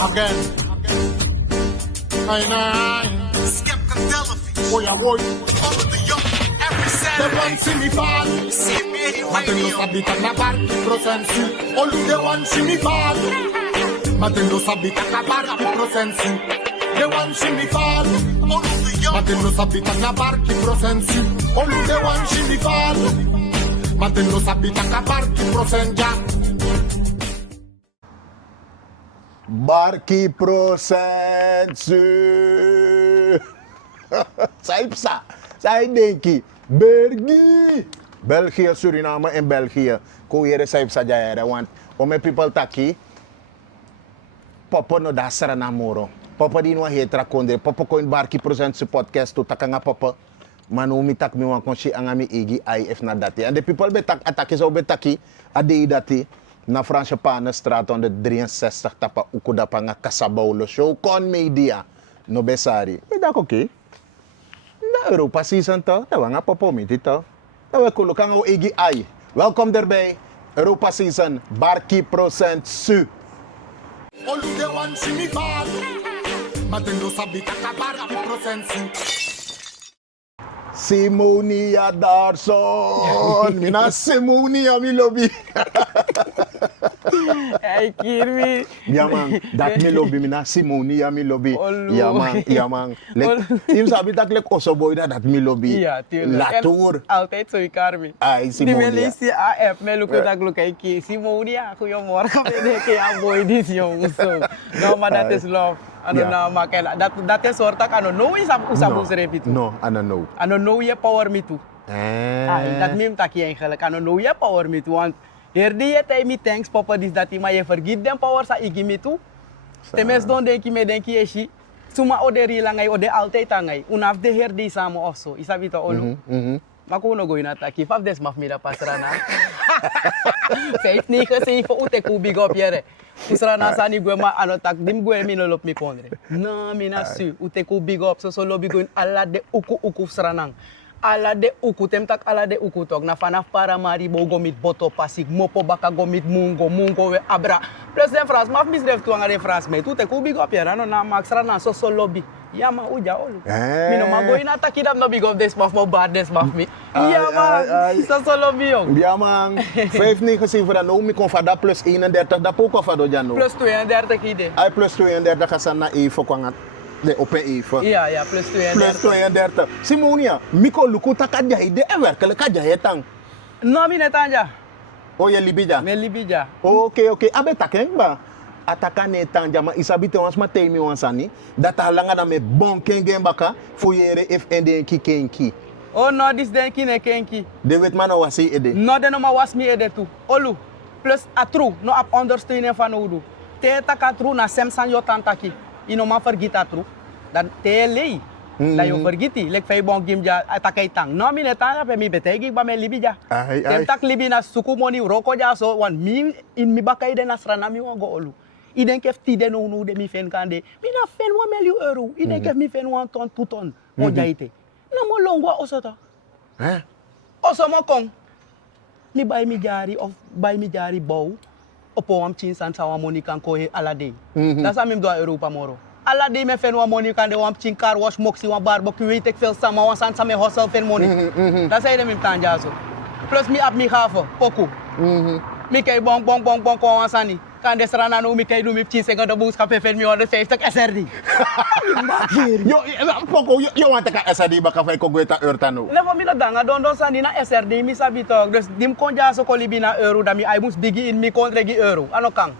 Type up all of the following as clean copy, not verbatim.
Again. Nine. Skip Candelafy. Boy, boy. Over the young. Every They Saturday. want see me fall. CMA Matendo Radio. sabita na barki prosensi. Only they want see me fall. Matendo sabita na barki prosensi. They want see me fall. Over the young. Matendo sabita na barki prosensi. Only they want see me fall. Matendo sabita na barki prosenja. Barki prosensu. Saipsa. Zij denki. Bergi. België, Suriname en België. Ko yere saipsa jayere want ome people taki. Popo no da sarana moro. Popo di no hetra kondre. Popo ko in barki prosensu podcast to takanga popo. Manu mi tak mi wan konshi angami igi IF na dati. And the people betak ataki zo betaki ade dati. Na Franse Panenstraat 163 tapa ukuda pa nga Kasabaulo show kon media no besari. Me dak oké. Na Europa season to, dat nga popo mi dito. Dat we kulukan o igi ai. Welkom erbij. Europa season Barki Procent Su. Only they want see me fall. Matendo sabita na barki prosensi. Simonia Darson. Mina Simonia mi lobby. Hey, Kirby. Ja man, dat mi lobby mina Simonia mi lobby. Olo. Ja man. Im sabi dat lek osoboy dat mi lobby. Ja, tuurlijk. Latour. En altijd zo, Carmi. Ay, Die Simonia. Melissa AF, me lukt dat lukt ik. Simonia, goedemorgen. Ik ja, boy, dit jong. Zo. No, maar dat is love. Ano Ja. na maken. Dat is soort tak ano no is usabus repeat. No, I don't know. Ano no je power me toe. Dat mim taki eigenlijk. Ano no je power me toe. Want hier die je tijd me thanks papa dis dat maar je vergiet den power sa igi me toe. Temes don denki me denki eshi. Suma ode rilangai ode altijd angai. Unaf de her di samo of so. Isabi to olu. Makuno go inataki. Faf des maf mida pasrana. 597 ute ku big up yere. Usrana sani gwe ma anotak dim gwe mi no lop mi kondre. Na mi na su ute ku big up so lobby go in ala de uku sranang. Ala de uku temtak ala de uku tok na fanaf para mari bo gomit boto pasik mopo baka gomit mungo we abra. Plus den France maf misref tu ngare France me ute ku big up yere no na max rana so lobby. Ja ma uja olu. Mi no ma go in ataki dam no big up des maf mo bad des maf mi. Ja ma so lobby jong. Ja man, 597 dan nou mi kon vada plus 31, dat ook al vado jano. Plus 32 ide. Ay plus 32 kasan na even kwangat. De op even. Ja, plus 32. Plus 32. Simonia, mi kon luku takadja ide e werkelijk kadja hetang. No mi netanja. O je libija. Me libija. Oké. Abe takeng ba? Ataka netang jama isabite wans ma temi wansani. Dat halanga na me bon kengen baka fuyere if ende kenki. Oh no, this den kine kenki. De wet man wasi ede. No de no ma was mi ede tu. Olu. Plus atru no ap ondersteunen van udu. Te takatru na semsan yo tantaki. Ino ma vergit atru. Dan te lei. Da yo vergiti. Lek fei bon gimja atakai tang. No mi netanga pe mi betegi ba me libija. Ay. Tem tak libi na suku moni roko ja so wan mi in mi baka ide na strana mi wango olu. Iden kef tide no de mi fen kande. Mi na fen wa meli euro. Iden kef mi fen 1 ton 2 ton. Mo jaite. Na mo longwa osota. Oso mo kong. Mi bay mi jari of bay mi jari bow. Opo am chin san sa wa moni kan ko he alade. Da sa mim do Europa moro. Alade me fen wa moni kan de wam chin car wash moxi wa barbecue we tek fel sama wa san sa me hustle fen moni. Da sa ide mim tanja so. Plus mi ap mi hafa poku. Mi kay bon ko wa sani. Kan de strana no mi kay do mi chin se ngado bus ka pe fen mi on de 50 SRD. Yo, poko, yo want ka SRD baka fay ko gweta urtano. Levo mi na danga don sani na SRD mi sabi to. Dus dim konja so ko libi na euro da mi ay mus bigi in mi kontre gi euro. Ano kang?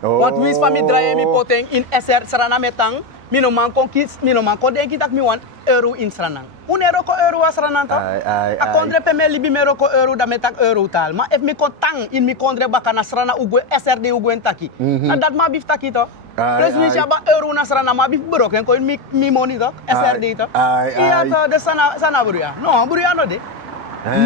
Wat wis fa mi draai mi poteng in SR sarana metang. Mi no man kon kits, mi no man kon denki tak mi wan euro in sranang. Un euro ko euro asranang to. A kontre pe me libi mero ko euro da metak euro tal. Ma if mi kon tang in mi kontre baka na srana ugwe SRD ugwe taki. Na dat ma bif taki to. Plus mi chaba euro na srana ma bif broken ko in mi money to SRD to. Iya to de sana buria. No buria no de.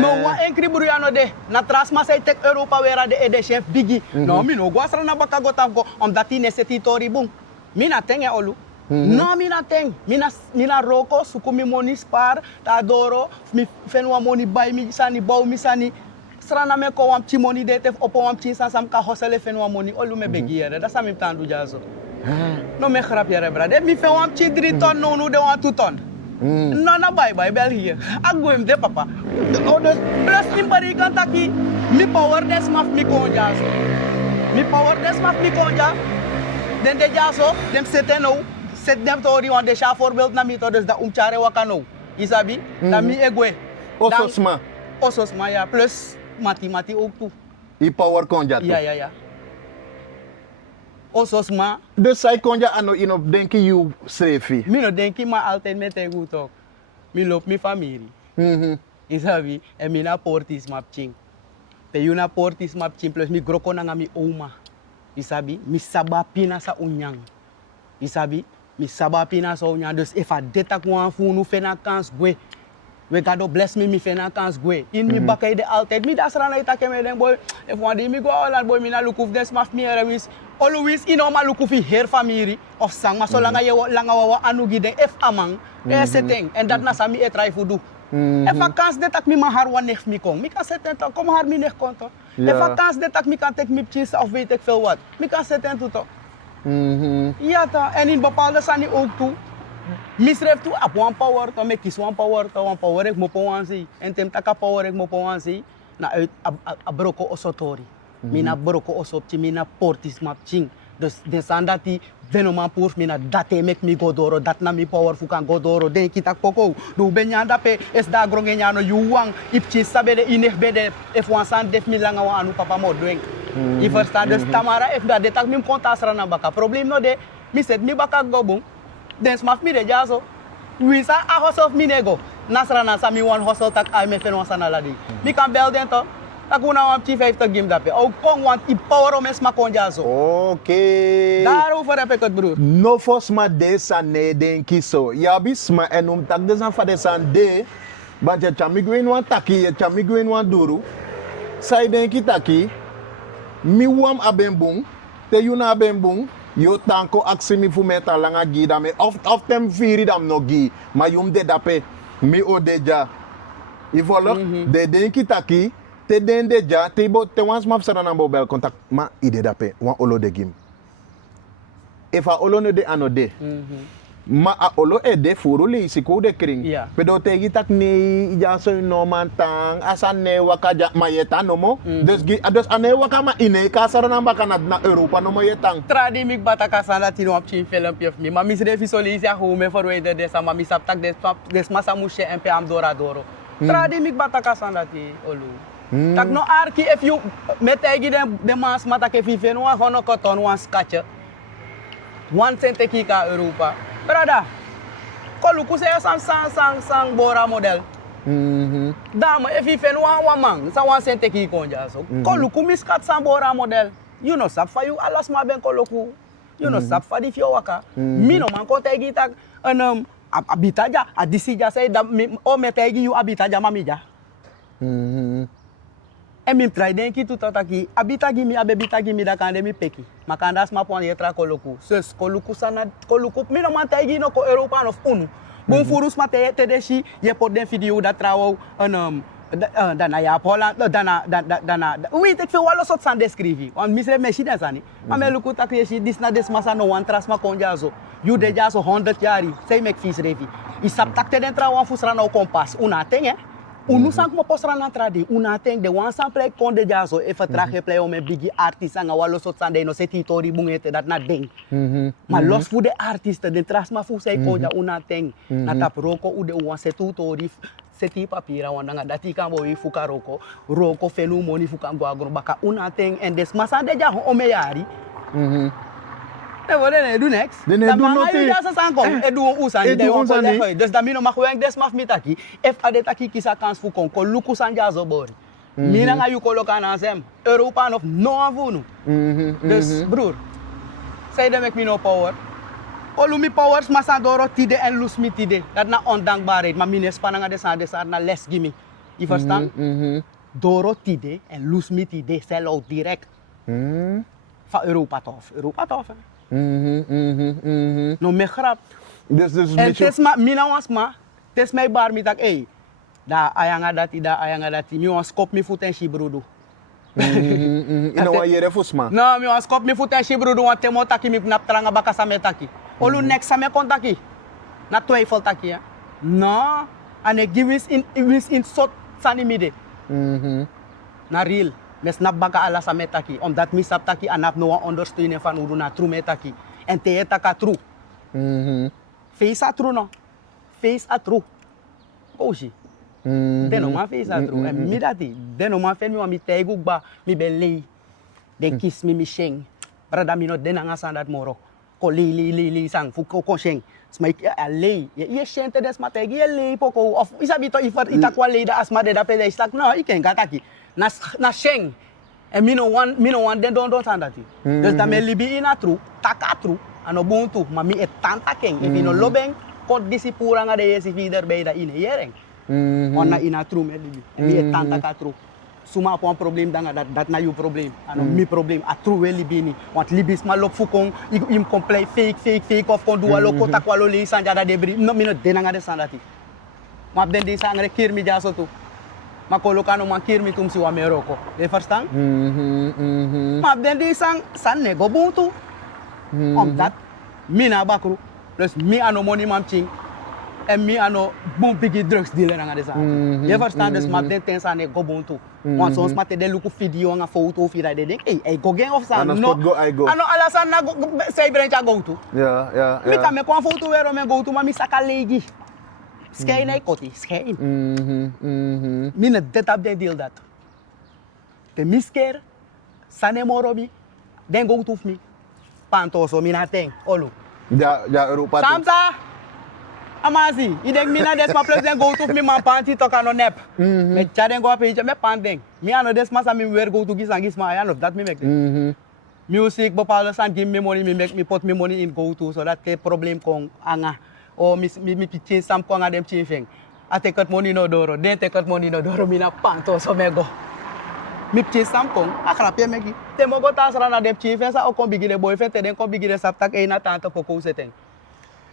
No wa enkri buriano de na trasma say tek Europa wera de ede chef bigi. No mi no gwasra na baka gotam ko omdat ti nese titori bung. Mi na tenge olu. No mi na teng. Mi na roko suku mi moni spar ta doro mi fenwa moni bay mi sani baw mi sani strana me ko wam ti moni de tef opo wam ti sam ka hosele fenwa moni olu me begi yere da sami tandu jazo. No me grap jere brada. Mi fe wan chi 3 ton no de wan 2 ton. No na bye België. Aku hem de papa. Oh dus plus in bari kan taki. Mi power des maf mi konja so. Mi power des maf mi konja. Den de ja so, dem sete no. Set dem tori wan de sha voorbeeld na mi to dus da umchare wakano. Isabi? Da mi egwe. Ososma. Ososma ja plus mati ook toe. I power konja to. Ja. Ososma. Dus zij konja ano ino denki you srefi. Mi no denki maar altijd met een goed ook. Mi loop mi familie. Isabi? En mi na portis map ching. Te you na portis map ching plus mi groko na mi oma. Isabi? Mi saba pina sa unyang. Isabi? Mi saba pina sa unyang. Dus if a detak wan funu fena kans gwe. We God bless me, mi fena kans gwe. In mi bakay de altijd. Mi dasra na itake me den boy. If one day mi go Holland boy, mi na look of des maf mi erewis. Always inoma look of her family of sang. Maar zolang je langa wawa anugi den if amang. Setting. En dat na sa mi e try fudu. If a kans de tak mi ma har wan nef mi kong. Mi kan zetten toch. Kom har mi nef konto. If a kans de tak mi kan tek mi cheese of weet ik veel wat. Mi kan zetten toe toch. Ja ta. En in bepaalde sani ook toe. Misref tu ap one power to me kies one power ek mo powansi en tem taka power ek mo powansi na uit a broko osotori mina broko osopti mina portis map ching dus de sandati venoma pour mina date mek mi godoro dat na mi power fukan godoro den kita poko do benyanda pe es da gronge nyano yuwang ipchi sabede ineh bede f 100 def mi langa wa anu papa mo doing I versta dus tamara if da detak mi konta srana baka problem no de mi set mi baka gobung den smaf mi de jaso wisa a hustle mi nego nasrana sa mi wan hustle tak ay me fen wasana ladi mi kan bel den to tak una wan chief 50 game dape o kong wan I power o mes ma kon jaso Okay. daarover heb ik het broer No fosma desa ne denki so. Ya bisma en tak desan fa desan de. But je chamigwin wan taki, je chamigwin wan duru. Sai denki taki. Mi wam abembung. Te yuna abembung. Yo tanko aksimi fu meta langa gi dame of tem firi dam no gi ma yum de dape mi o deja I volok de denki taki te den deja te bo te wans map sarana bo bel contact ma ide dape wan olo de gim if a olo no de anode ma a olo e de furu li siku de kring Yeah. pedo te gi tak ni ja so no man tang asan ne wakaja ma yeta no mo dus ane wakama ine ka sarana ba kana na Europa no mo yetang tradi mik bata kasana tino ap chin film pief mi mami sre fi soli ya ho me forwede de sa mami sap tak des masa mushe un peu am doradoro tradi mik bata kasana ti olu tak no arki if you metegi de mas mata ke fi fen wa hono koton wan skacha 1 cent ki ka Europa brada koluku se sang bora model dama if you fen wa mang sa 1 cent ki konja so koluku miskat sang bora model you know sap fa you alas ma ben koluku you know sap fa di fio waka mi no man ko tegi tak abitaja adisija say da o metegi you abitaja mamija e mi try den ki tout taki abitagi mi abebitagi mi da kande mi peki makanda sma pon yetra koluku ses koluku sana koluku mi no man tegi no ko European of unu bon furus ma te deshi ye pot den video da trawo dana ya Holland dana oui tek fe walo sot san descrivi on misre meshi den sani ame luku takye shi disna des masa no wan trasma konjazo you de jaso 100 yari sei mek fis revi I sap takte den trawo fusra no kompas una ten unu sang mo posra na tradi una ten de wan sample kon de jaso e fatraje play o me bigi artist nga walo sot sande no seti tori bungete dat na ding ma los fu de artist de trasma fu sei konja una ten na tap roko u de wan setu tori seti papira wan nga dati kan bo fu karoko roko fenu moni fu kan go agro baka una ten en des masande ja o me yari wat dan doe niks. Dan doe nothing. Dat is aankomen. En doe ons aan. Dus dat mino mag werk des mag met taki. If ade taki kisa kans fu kon ko luku sanja zo bori. Mina nga yu koloka na sem. Europa of no avunu. Dus broer. Say dem ek mi no power. Olu mi powers masadoro tide en lus mi tide. Dat na ondankbaarheid. Maar mine spanna nga desa na les gimi. You verstaan? Doro tide en lus mi tide sell out direct. Van Europa tof. Europa tof. No me grap. Dus en tesma mina wasma tesma bar mi tak da ayanga dati mi was kop mi futen shi brodo Ino wa yere fusma. No, mi was kop mi futen shibru do wan temo taki mi nap tranga baka sa me taki. Olu next sa me kon taki. Na twijfel taki ya. No, ane giwis in sot sani mide. Na real. Mes nap baka ala sa me taki. Omdat mi sap taki anap no wan ondersteunen van udu na true me taki. En te taka true. Face a true no. Face a true. Oshi. Deno ma face a true. En mi dati. Deno ma fen mi wan mi tegu ba mi belei. De kiss mi sheng. Brada mi no dena nga sandat moro. Ko li sang fu ko sheng. Smai lei. Ye shente des mategi ye lei poko of isabi to ifar itakwa lei da asma de da pede stak no iken gataki. Na sheng. En mi no wan den don sandati. Dus da me libi ina true, taka true. Ano buntu, ma mi et tanta ken. If ino lobeng ko disipura nga de yesi feeder be da ine yereng. Onna ina true me libi. Mi et tanta ka true. Suma po ang problem danga dat na you problem. Ano mi problem a true we libi ni. Want libis ma lop fukong im complete fake of kon duwa lo ko takwa lo li sanja da debri. No mi no denanga de sandati. Ma den di sa ngre kir mi jaso tu. Ma kolokano man kir mi tum si wa meroko. De verstaan? Ma den di sang san nego buntu. Omdat mi na bakru. Dus mi ano money mam ching. En mi ano boom biggie drugs dealer nga de sa. Je verstaan? Dus ma den ten sa nego buntu. Want soms ma te de luku video nga foto of ira de denk. Hey, go gang of sa. Ano No. spot go I go. Ano alasan na say branch go to. Ja. Mi ka me kon foto wero me go to ma mi saka legi. Skei na ikoti, skei. Mi na detab de deal dat. Te misker, sane morobi, den go to mi. Pantoso mi na teng, olu. Ja Europa. Samsa! Amazi, ideng mi na des ma plus den go to mi man panti to kano nep. Me chaden go api me pandeng. Mi ano des ma sa mi wer go to gis ma ayan of that mi make. Music bopalo san give me money, me put me money in go to so that ke problem kong anga. O mi change sam ko nga dem chifeng. Ate kat money no doro, den te kat money no doro mi na panto so mego. Mi change sam kong akrapye megi. Te mo go tasra na dem chifeng sa o kon bigile boyfriend te den kon bigile saptak e na tanto poko seteng.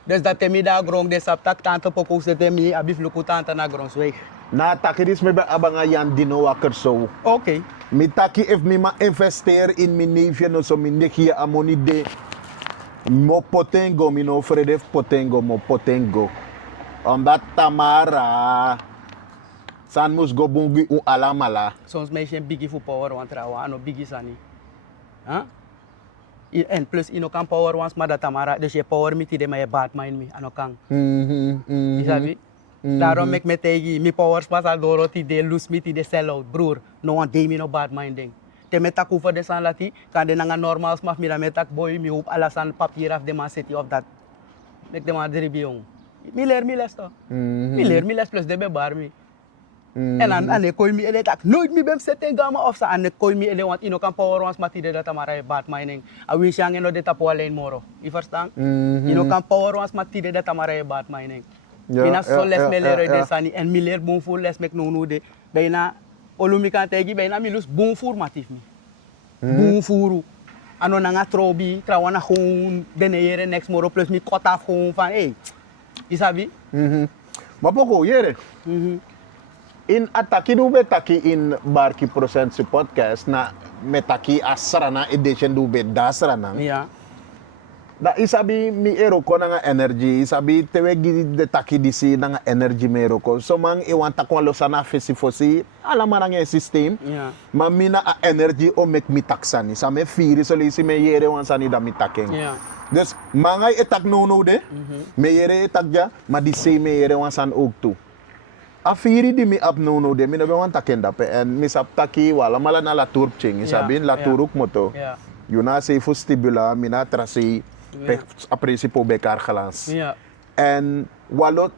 Des dat te mi da grong de saptak tanto poko seteng mi abif luku tanta na grong sweg. Na takiris me ba abanga yan dino wakker so. Okay. Mi taki if mi ma investeer in mi neefje no so mi nekia amoni de. Mo potengo, mi no fredef potengo, mo potengo. Omdat Tamara san mus go bungi u alamala. Soms meisje biggie voor power want trawa ano biggie sani. Huh? En plus ino kan power wants maar dat Tamara dus je power miti de maar bad mind me ano kan. Isabi? Daarom mek me tegi mi powers pas al doro ti de lose miti de sell out broer. No one day me no bad minding. Te metak over de san lati kan de nanga normal smaf mi da metak boy mi hoop alasan papier af de man city of that. Mek de man dribiong. Mi les to. Mi les plus de be bar mi. En dan kooi mi ele tak nooit mi bem setting gama of sa an kooi mi ele want ino kan power wants mati de data mara bad mining. A wish yang eno de tapo alleen moro. You understand? Ino kan power wants mati de data mara bad mining. Mina so les me lero de sani en mi ler bon full les mek no de bijna olumi kan tegi bijna mi lus bon formatif mi. Bon furu. Ano nanga trobi trawana gewoon denere next moro plus mi cut off gewoon van hey. Isabi? Maar poko yere. In ataki dube taki in Barki Procensi podcast na metaki asrana edition dube dasrana. Ja. Da isabi mi eroko na nga energy, isabi tewe de taki disi na nga energy me eroko. So mang iwanta ko lo sana fesifosi alama na nga system. Ja. Ma mina a energy o mek mi taksani. Sa me firi so lisi me yere wan sani da mi takeng. Ja. Dus mangay etak nono de, me yere etak ja, ma di se me yere wan san ook tu. Afiri di mi ap nono de, mi nabe wan taken dape en mi sap taki wala mala na la turp ching, sabin la turuk moto. Ja. Yuna se fustibula, mina trasi, apresi po bekar galans. Ja. En walo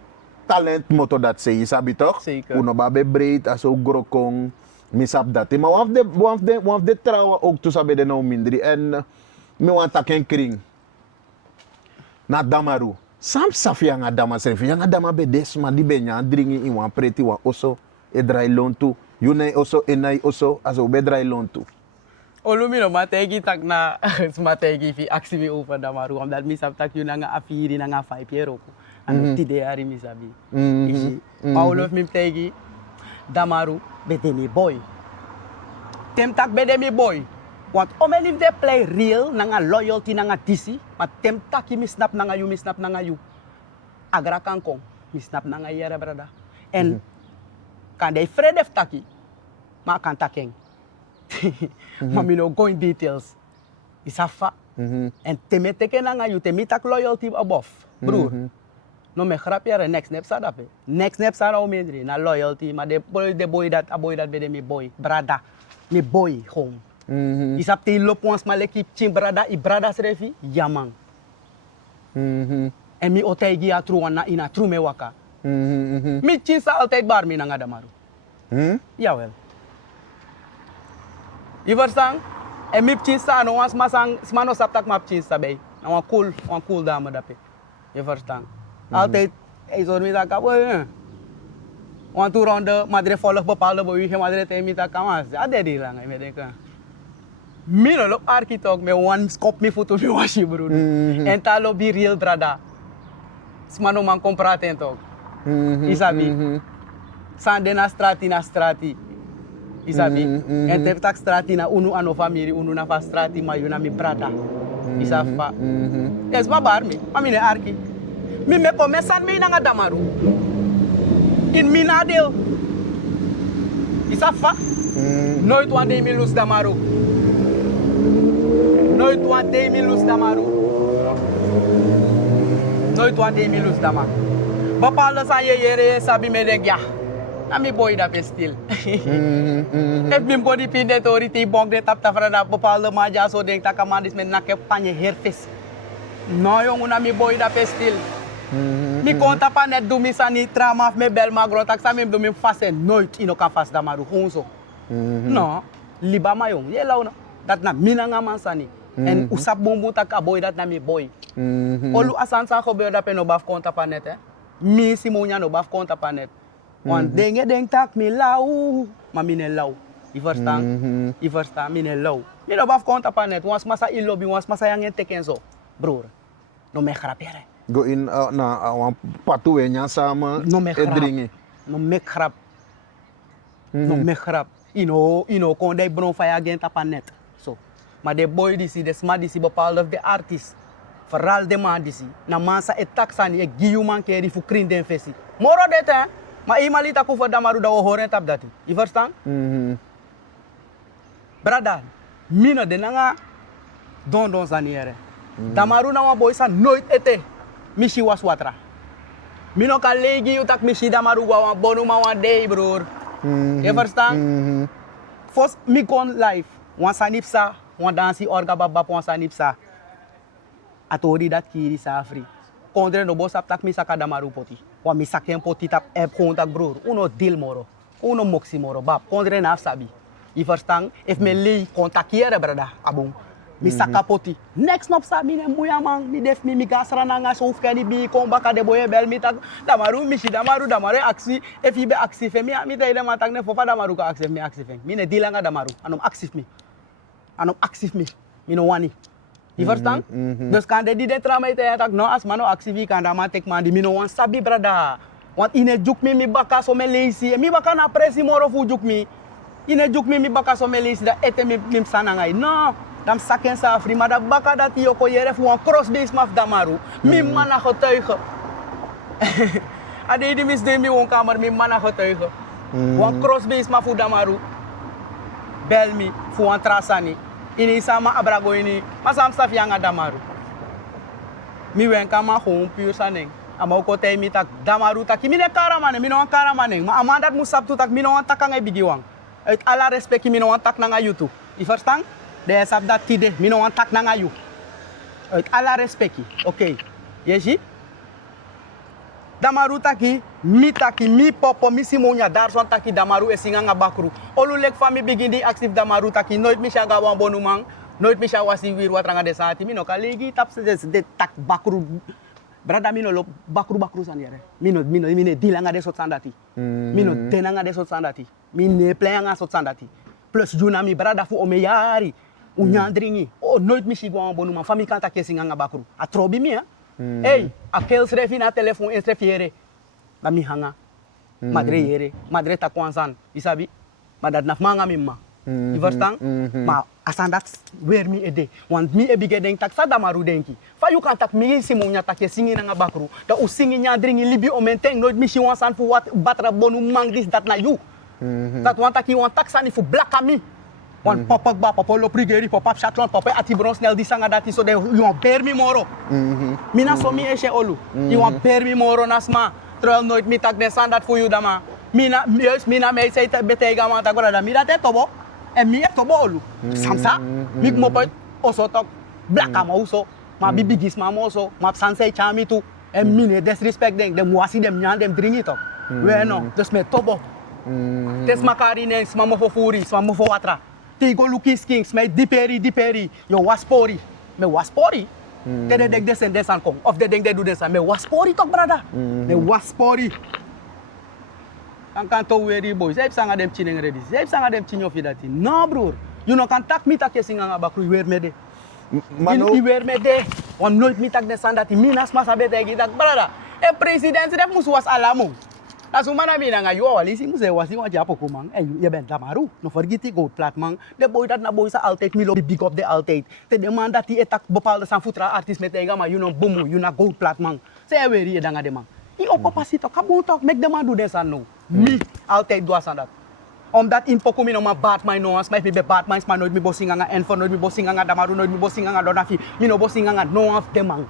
talent moto dat se, sabi toch? Zeker. Uno babe breed, aso grokong, mi sap dati. Maar waf de trawa ook tu sabi de nou mindri en mi wan taken kring. Na damaru. Sam safi yang adama sefi yang adama be desma di benya dringi iwan preti wan oso e dry lontu yunai oso enai oso aso be dry lontu. Olumino mategi tak na mategi fi aksi mi over damaru omdat mi sap tak yun nga afiri nga 5 euro ko. Ano tide ari mi sabi. Isi. Paulo mi tegi damaru be demi boy. tem tak bede mi boy. Want ome live de play real, nanga loyalty nanga disi, maar tem tak mi snap nanga you. Agra kan kong, mi snap nanga yere brada. En kan de fredef taki, ma kan takeng. Maar mi no go in details. Is a fa. En teme teke nanga you, temi tak loyalty above. Broer. No me grap jare, next nep sa dape. Next nep sa rao medri, na loyalty, maar de boy dat, a boy dat bede mi boy. Brada, mi boy home. Isap te lop wans maleki chin brada, i brada srefi, yamang. En mi otegi a tru wana ina tru me waka. Mi chin sa altijd bar mi nanga damaru. Jawel. Je verstaan? En mi chin sa no wans masang, smano saptak map chin sa bay. Na wan cool dame dape. Je verstaan? Altijd, zo mi taka, want toen ronde, madre volg bepaalde bewegingen, madre te mi taka, maar ade di lang, ik denk. Mino lop architect, me one skop mi foto mi washi broer. En talo bi real brada. Smano man kompraten toch. Isabi. Sande na strati. Isabi. En te tak strati na unu ano family, unu na fa strati ma yuna mi brada. Isafa. Es babar mi, mine arki. Mi me komesan mi nanga damaru. In minadel. Isafa. Nooit wande mi lus damaru. Nooit wande mi lus damaru. Nooit wande mi lus damaru. Bepaalde sa je yere sabi me denk ja. Na mi boy da pestil. Ef mi body pinde tori ti bong de tap tafrada bepaalde maja so denk takamandis men nakep panye herfes. No yung na mi boy da pestil. Mi conta pa net do mi sani trama me bel magro tak sa mi do mi fasen nooit ino ka fas damaru hunso. No, liba ma yung yelaw no. Dat na mina nga man sani. En usap bumbu tak a boy dat na mi boy. Olu asan sa gebeur dat no baf konta pa net Mi si mo nya no baf konta pa net. Want denge denk tak mi lau, ma mine lau. I verstaan mine lau. Mi no baf konta pa net, wans masa ilobi, wans masa yang teken so. Broer, no me grapere. Go in na wan patu nya sama No me grap. edringi. No me grap. No me grap. Ino kon de bron faya gen tapa net. So, maar de boy disi, de sma disi bepaalde of de artist. Vooral de man disi. Na mansa etak sani e giyu man keri fu krin den fesi. Moro de te, maar imalita ku voor damaru da wo horen tap dati. Je verstaan? Brada, mina de nanga don saniere. Damaru na wa boy sa nooit ete. Mishi was watra. Mino ka legi utak mishi damaru wa wan bonu ma wan day broer. Je verstaan? Fos mi kon live. Wan sanipsa, wan dansi orga babap wan sanipsa. Atori dat kiri sa afri. Kondre no bo sap tak mi saka damaru poti. Wan mi saken poti tap eb kontak broer. Uno deal moro. Uno moksi moro bab. Kondre na sabi. Je verstaan? If me lei kontakiere brada. Abong. Mi saka poti. Next nop sa mi ne muya man. Mi def mi gasra na nga souf kani bi kon baka de boye bel mi tak. Damaru mi shi damaru aksi. If ibe aksi fe mi tay de matak ne fofa damaru ka aksi mi aksi fe. Mi ne dilanga damaru. Anom aksif mi. Mi no wani. Je verstaan? Dus kan de die de tramai te tak no as mano aksivi kan dama tek man di mi no wan sabi brada. Want ine juk mi baka so me lazy. Mi baka na presi moro fu juk mi. Ine juk mi baka so me lazy da ete mi sana ngai. No. Dam saken sa afri, maar dat baka dat die ook jere voor een crossbase maf damaru. Mi mana getuigen. Ade die misde mi won kamer mi mana getuigen. Wan crossbase maf damaru. Bel mi voor een trasani. Ini sama abrago ini, masam staf yang damaru. Mi wen kama gewoon puur saneng. Ama ko tay mi tak damaru tak mi ne karamane, mi no an karamane. Ma amandat musab tu tak mi no an takang e bigiwang. Uit alla respect mi no an tak nanga YouTube. I verstaan? De sap dat tide, mi no wan tak nanga you. Uit alla respecti, oké. Yeji? Damaru taki, mi popo, mi simonya dar son taki damaru e singa nga bakru. Olu lek fami begin di active damaru taki, nooit mi shaga wan bonumang, nooit mi shaga wasi wir watranga de saati, mi no ka legi tap se de tak bakru. Brada mi no lo bakru san yere. Mi ne dilanga de sot sandati. Mi no denanga de sot sandati. Mi ne playanga sot sandati. Plus juna mi brada fu ome yari. Unyandringi. Oh, nooit mi shigwa wan bonumang, fami kanta kesi nga bakru. A trobi mi Hey, aquele srefi na telefone estrefiere. Da mi hanga. Madre yere, madre ta kwansan. Isabi? Madad naf manga mimma. Je verstaan? Maar als aan dat weer me ede. Want me e bige denk tak sa damaru denki. Fa you kan tak mi simonya tak je singi na bakru. Da u singi nya dringi libi o menteng nooit mission wan san fu wat batra bonu mang dis dat na you. Dat want tak you tak sani fu black ami. Want papa ba papa lo prigeri papa chatlon papa ati bron snel di sanga dati so de you bear mi moro. Mina so mi eshe olu. You want bear mi moro nasma. Terwijl nooit mi tak de san dat fu you dama. Mina me say te betega man tak da mi dat e tobo. En mi e tobo olu. Samsa. Mi mo pa oso tok black ama uso. Ma bibi gis ma moso. Ma sansei chami tu. En mi ne disrespect denk. Dem wasi dem nyan dem dringi tok. We no. Dus me tobo. Tes makari ne sma mo fo furi, sma mo fo watra. Tigo Luki Skings, mij diperi. Yo waspori. Me waspori. Te de dek desen desan kong. Of de dek de do desan. Me waspori tok brada. Me waspori. Kan to weri boy. Zij sanga dem chineng ready. Zij sanga dem chinyo fidati. No broer. You no kan tak mi tak je singa nga bakru weer me de. Mano, I weer me de. Want nooit mi tak desan dati. Minas masa bete gitak brada. E president def musu was alamo. As umana mina nga yo wali si muse wasi wa japo kumang je bent damaru no vergiti gold plat man de boy dat na boy sa altijd milo big up de altijd te de man dat die etak bepaalde san futra artist met ega maar you know boom you na gold plat man se weri e danga de man I opapasito kabon tok make de man do des an no mi altijd do asan dat omdat in poku mi no ma Batman no as my be Batman man nooit mi bosinga nga enfo nooit mi bosinga nga damaru nooit mi bosinga nga donafi mi no bosinga nga no of de man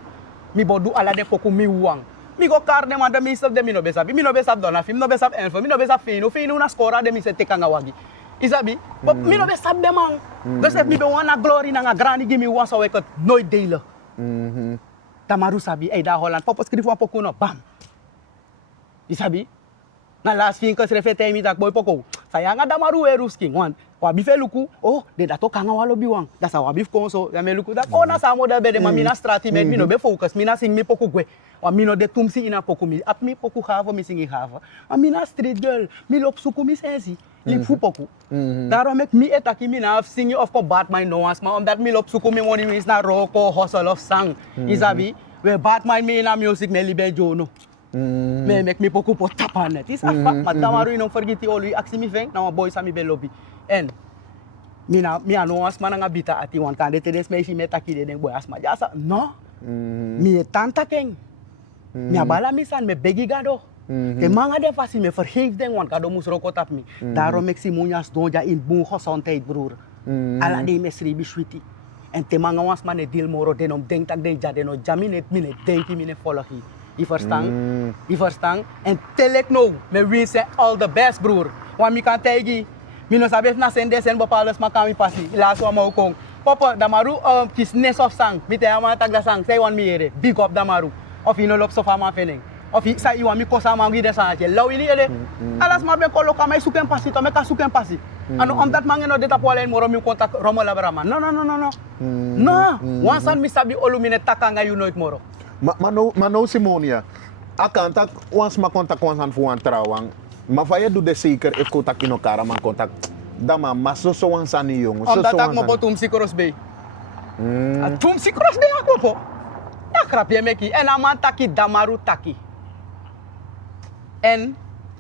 mi bodu ala de poku mi wang mi go kar de man de mi sab de mi no besab dona film no besab info mi no besab fino na skora de mi se teka nga wagi isabi but mi no besab de man dus if mi be wana glory na nga grandi give me once a week nooit dele Tamaru sabi ay da Holland papa skrif wan poko no bam isabi na last fin kas refete mi tak boy poko saya nga damaru e ruski wan wa bi fe luku oh de dato kanga walo bi wan da sa wa bi konso ya me luku da kona sa model be de ma mina strati me mi no be focus mina sing mi poko gwe wa mi no de tumsi ina poko mi ap mi poko hava mi singi hava a mina street girl mi lop suku mi sensi li fu poko daarom ek mi etaki mi na sing of ko Batman no as ma omdat mi lop suku mi money is na roko hustle of sang isabi we Batman mi na music me libe jono me mek mi poko po tapanet is afa madamaru ino forgiti olu aksi mi veng na wa boy sa mi be lobby en mi ano as mananga bita ati wan kan de tedes me si metaki de den boy asma jasa no mi tanta keng mi abala mi san me begi gado te manga de fasi me vergeef den wan kado mus rokot ap mi daarom mek si munyas donja in boen gezondheid broer ala de me sri biswiti en te manga was man deal moro denom denk tak de jade no jamine mine denki mine follow I verstaan? En telek no, me we say all the best broer. Want mi kan tegi, mi no sabe na sende sen bepaalde smakami pasi. Laat zo maar kong. Papa, damaru kis nes of sang. Mi te ama tak da sang. Say wan mi ere. Big up damaru. Of ino lop sofa ma fening. Of sa iwan mi kosa ma gide sang aje. Law ini ele. Alas ma be koloka mai suken pasi to me ka suken pasi. Ano omdat mangeno de tapolen moro mi kontak romo labrama. No. No. Wansan mi sabi olumine takanga you nooit moro. Mano Simonia, akantak once ma contact once and for one trawang, ma vaya do de zeker if kontak ino kara man contact. Dama maso so wan sani yung. Omdat tak mo po tumsi crossbay. At tumsi crossbay ako po. Nakrap ye meki en aman taki damaru taki. En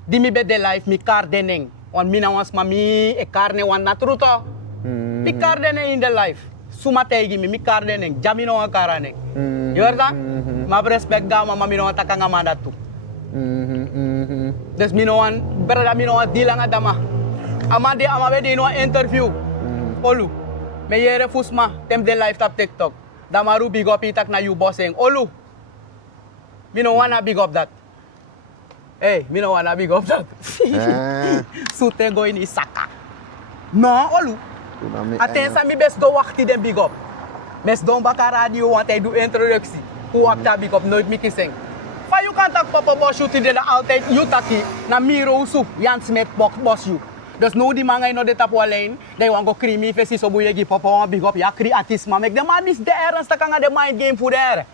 di mi be de life mi kar deneng. Wan mina wans mami e karne wan natruto. Mi kar deneng in the life. Suma tegi mi kar deneng jamino wa karane. You understand? Ma respect ga mama mi no taka nga mandat tu. Des mi no wan berada mi no dilang adama. Amade amabe di no interview. Olu. Me yere fusma tem de live tap TikTok. Damaru big up itak na you bossing. Olu. Mi no wanna big up that. Hey, mi no wanna big up that. Sute go in Isaka. No, Olu. Atensa mi best do wakti dem big up. Mes don baka radio want I do introductie. Hoe apta big up nooit mi kiseng. Fa you kan tak papa boss shooting de altijd you taki na miro usu Jan Smith boss you. Dus no di manga ino de tapo alleen. They want go creamy fesi so buye gi papa wan big up ya creatis ma mek de man is de erns ta kanga de mind game voor der.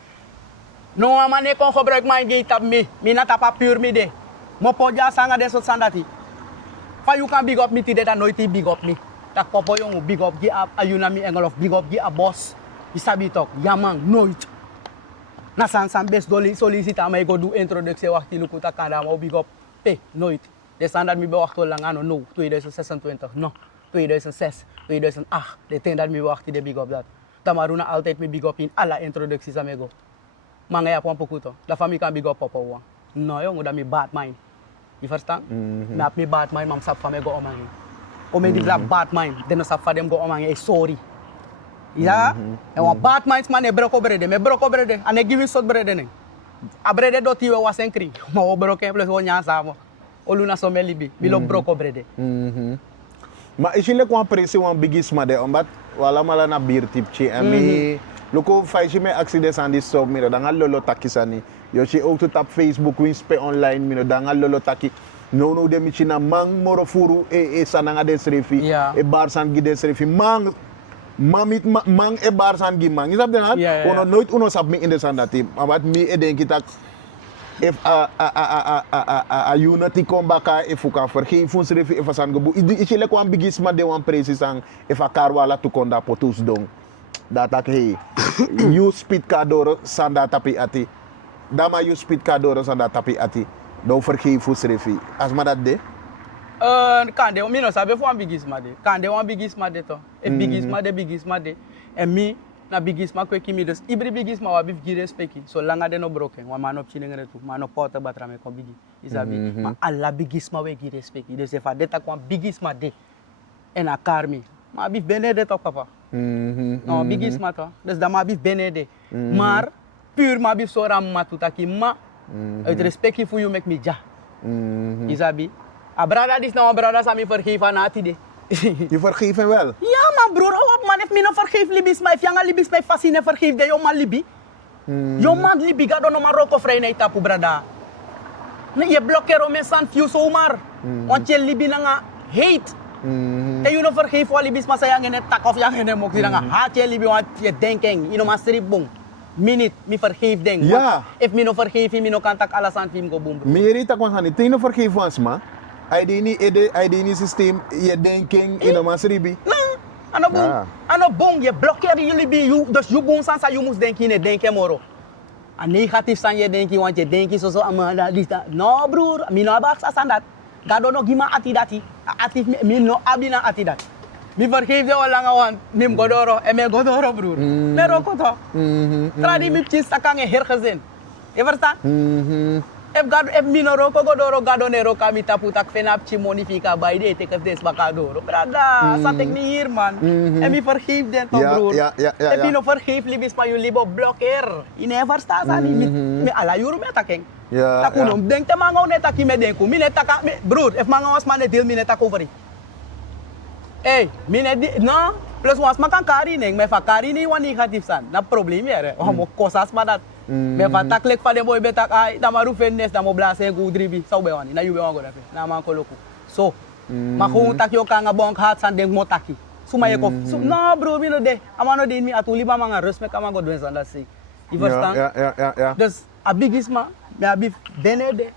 No man e kon gebruik mind game tap mi. Mi na tapa pure mi de. Mo podja sanga de so sandati. Fa you kan big up mi ti de da nooit big up mi. Tak papa yung big up gi ayuna mi engel of big up gi a boss. Isabi tok yamang nooit. Na san best doli solicita may go do introductie wakti lukuta kanda mo big up. Nooit. De standaard mi be wakto lang ano no 2026 no. 2006, 2008. De tijd dat me wacht, de big up dat. Tamaruna altijd me big up in alle introducties aan me go. Maar jij hebt een pokuto. Dat van mij kan big up papa wan. Nou jongen, dat me bad mind. Je verstaan? Me heb me bad mind, maar sap van me go om aan. Om in die bad mind, dan sap van dem go om aan. Sorry. Ja? En wat bad minds man, me broko brede. En ik give you soort brede ne. A brede doti we was en kring. Maar we broken plus we nyaan samen. Oluna so me libi. Bilo broko brede. Maar is jullie gewoon pressie van bigisma de, omdat we allemaal na biertipje en me, loko faisje me accidents aan die stop, miro dan lolo takisani. Je ziet ook tot op Facebook, winspe online, miro dan lolo taki. No de michina mang morofuru sananga de srefi, Ja. barsan gi de srefi mang. Mang e barsan gi mang. Is dat dan? Ja. Ono nooit uno sap me in de sandati. Maar wat me denk ik dat if a unity come back if you can vergeven ons refi if asan gebu is je lekwan bigisma de wan precies ang if a karwala to konda potus dong dat ak hey you speed kadoro sanda tapi ati dama you speed kadoro sanda tapi ati do vergeven ons refi as ma dat de Kan de, mi no sabe voor een bigisma de. Kan de wan bigisma de to. If bigisma de. En mi na bigisma kweki mi dus ibri bigisma wa bif gi respecti. So langa de no broken. Wa man op chinengere tu. Man op porta batra me ko bigi. Isabi. Ma alla bigisma we gi respecti. Dus if a deta kwa bigisma de. En a karmi. Ma bif benede to papa. No bigisma to. Dus da ma bif benede. Maar puur ma bif so ram matutaki ma. Uit respecti voor you make me ja. Isabi. A brada dis nou a brada sa mi vergeven na ati de. je vergeven wel Ja, maar broer, oh, man, if me no vergeef libis, maar if janga libis mij fascine vergeef de, yo man libi. Yo man libi, ga dono Marokko vrij na itapu, brada. Nee, je blokkero men san fiu zomaar. Want je libi na nga hate. En je no vergeef wa libis, maar sa yang ene tak of yang ene mok, nga haat je libi, want je denking, je no man stripbong. Minute, mi vergeef ding. Ja. Want if me no vergeef, me no kan tak alles aan film go boom, bro. Meri tak wan hani tino vergeven ons ma ID ni systeem je denking in een masribi Ano bong, Ah. ano bong, je blokkeert jullie bij je, dus je bong sansa, je moest denken in het denken moro. A negatief san je denken, want je denkt zo amanda, dit, dat. No broer, mi no abak sa dat. Gado no gima ati dati, ati mi no abina ati dat. Mi vergeef je al lange want, mim godoro, en me godoro broer. Me roko to. Tradi mi pchis takange hergezin. Je verstaan? If mi no roko godoro, gado ne roka mi tapu tak fenap chi monifika by de tekens des bakadoro. Brada, sa tek ni hier man. En mi vergeef den to Ja, broer. ja. If mi no vergeef libis pa you libo blokker. I never sta sa ni mi ala yuru me takeng. Ja, Taku ja. no denk te mangaw ne taki me denku. Mi ne taka broer, if mangaw was man ne deal mi ne tak over. Hey, mi ne no plus was makan kari neng me fa kari ni wan negatief san. Na probleem yere. O mo kosas ma dat. Me fa tak lek fa de boy betak ay damaru fennes da mo blase go dribi saw be wani na yu be wan go dafe. Na man ko loku. So, makung tak yo ka nga bonk hat san deng mo taki. Sumaya ko. No bro, mi no de. Amano din mi atuli ba mga respect ama go dwen san da say. You verstaan? Ja. Dus a bigisma, me a bif benede.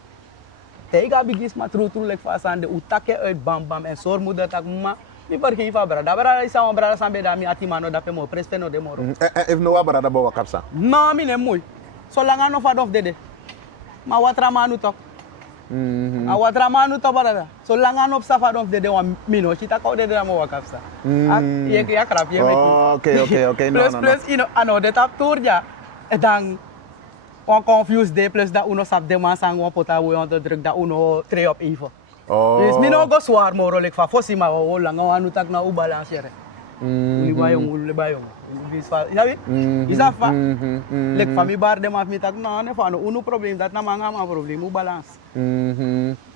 Tega bigisma true lek fa san de utake uit bam bam en sor moeder tak ma. Mi vergeef brada. Brada isa wan brada san be da mi ati mano da pe mo prespe no de moro. If no wa barada bawa kapsa No, mi ne mooi. Zolang ano fa dof dede. Ma watra manu tok. A watra manu tok brada. Zolang ano sa fa dof dede wan mino chita ko dede mo wakapsa. Ye ya krap ye meti. Okay. No. Plus you know ano de tap tour ja. Dan wan confused de plus da uno sap de man sang wan pota wo on druk da uno tre op info. Dus mi no go swar moro lek fa fosi ma wo lang anu tak na u balancer. Uli bayong. Sabi? Isa fa. Lek fa mi bar de ma mi tak na ne fa no uno problem dat na mga ma problem u balance.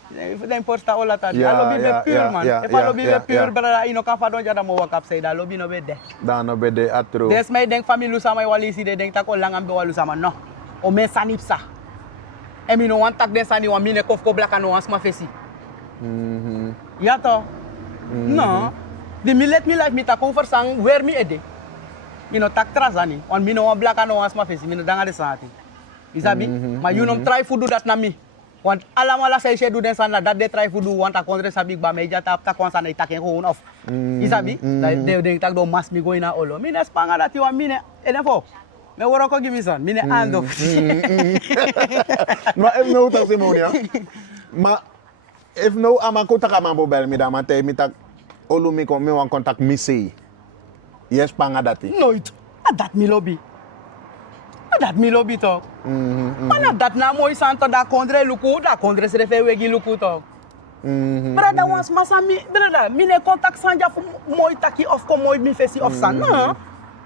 If the importa ola ta. Yeah, Alo bi be yeah, pure yeah, man. yeah, If alo yeah, bi yeah, be pure yeah. brada ino ka fa don jada mo wakap say da lobi no be de. Dan no bede atro Des may denk family sama wali si de denk tak lang am be walu sama no. O men sanipsa. E mi no wan tak den sani wan mine kof ko blaka no wan sma fesi. Ja to. No. Di mi let mi life mi tak over sang where mi ede. Mi no tak tras ani. On mi no wan blaka no wan sma fesi. Mi no danga de sati. Isabi? Ma you no try to do that na mi. Want alam ala say she do den san that they try to do want a kontre sa big ba meja tap tak wan san itaken ko off. Isabi? De tak do mas mi go ina olo. Mi ne spanga that you want mi ne fo. Me woro ko gimi san. Mi ne ando. Ma if no testimony ma if no amako taka mambo bel mi da mate mi tak olu mi kon me wan contact misi. Yes panga dati. Nooit. Dat mi lobby. Dat mi lobby toch. Maar dat na mooi santo da kondre luku, da kondre se refe wegi luku toch. Brada wans masa mi, brada, mi ne contact sanja fu mooi taki of ko mooi mi fesi of san. No.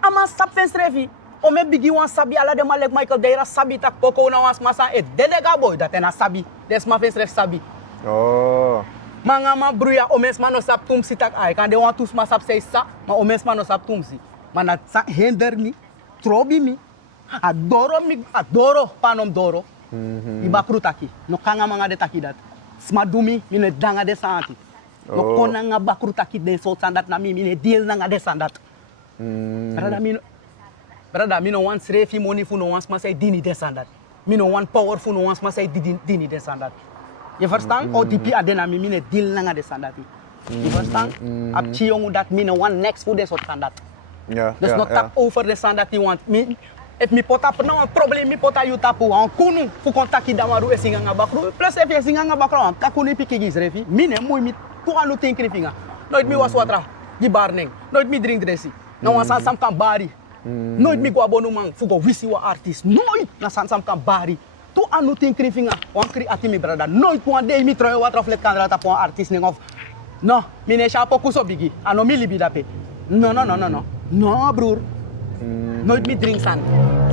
Ama sap fens refi. O me bigi wan sabi ala de malek Michael Deira sabi tak poko na wans masa e delega boy dat ena sabi. Des ma fens ref sabi. Oh. Manga ma bruya o mes mano sap tum si tak ai kan de wan tus ma sap sei sa, ma o mes mano sap tum si. Maar dat hinder me, trobi me. Adoro panom doro. Iba krutaki. No kanga manga de taki dat. Smadumi, mine danga de santi. No kona nga bakrutaki de so sandat na mi, mine deal nga de sandat. Brada, mi no want srefi money fu no wants ma say dini de sandat. Mi no want power fu no wants ma say dini de sandat. Je verstaan? OTP adena mi, mine deal nga de sandat. Je verstaan? Ap chiyongu dat mi no want next fu de so sandat. Ja, Dus ja, not ja. tap over the sand that you want. If me put up no problem me put you tapu an kunu fu kontaki damaru e singa nga bakru. Plus if e singa nga bakru an kakuni piki gis refi. Mine mooi mi tu anu think refinga. Nooit mi was watra di barning. Nooit mi drink dressi. No wan sam kan bari. Nooit mi go abonu man fu go wisi wa artist. Nooit na sam kan bari. Tu anu think refinga. Wan kri ati mi brada. Nooit wan day mi troy watra flet kan rata po artist ning of. No, mine shapo kuso bigi. Ano mi libi dape. No. No, broer. Nooit meer drink san.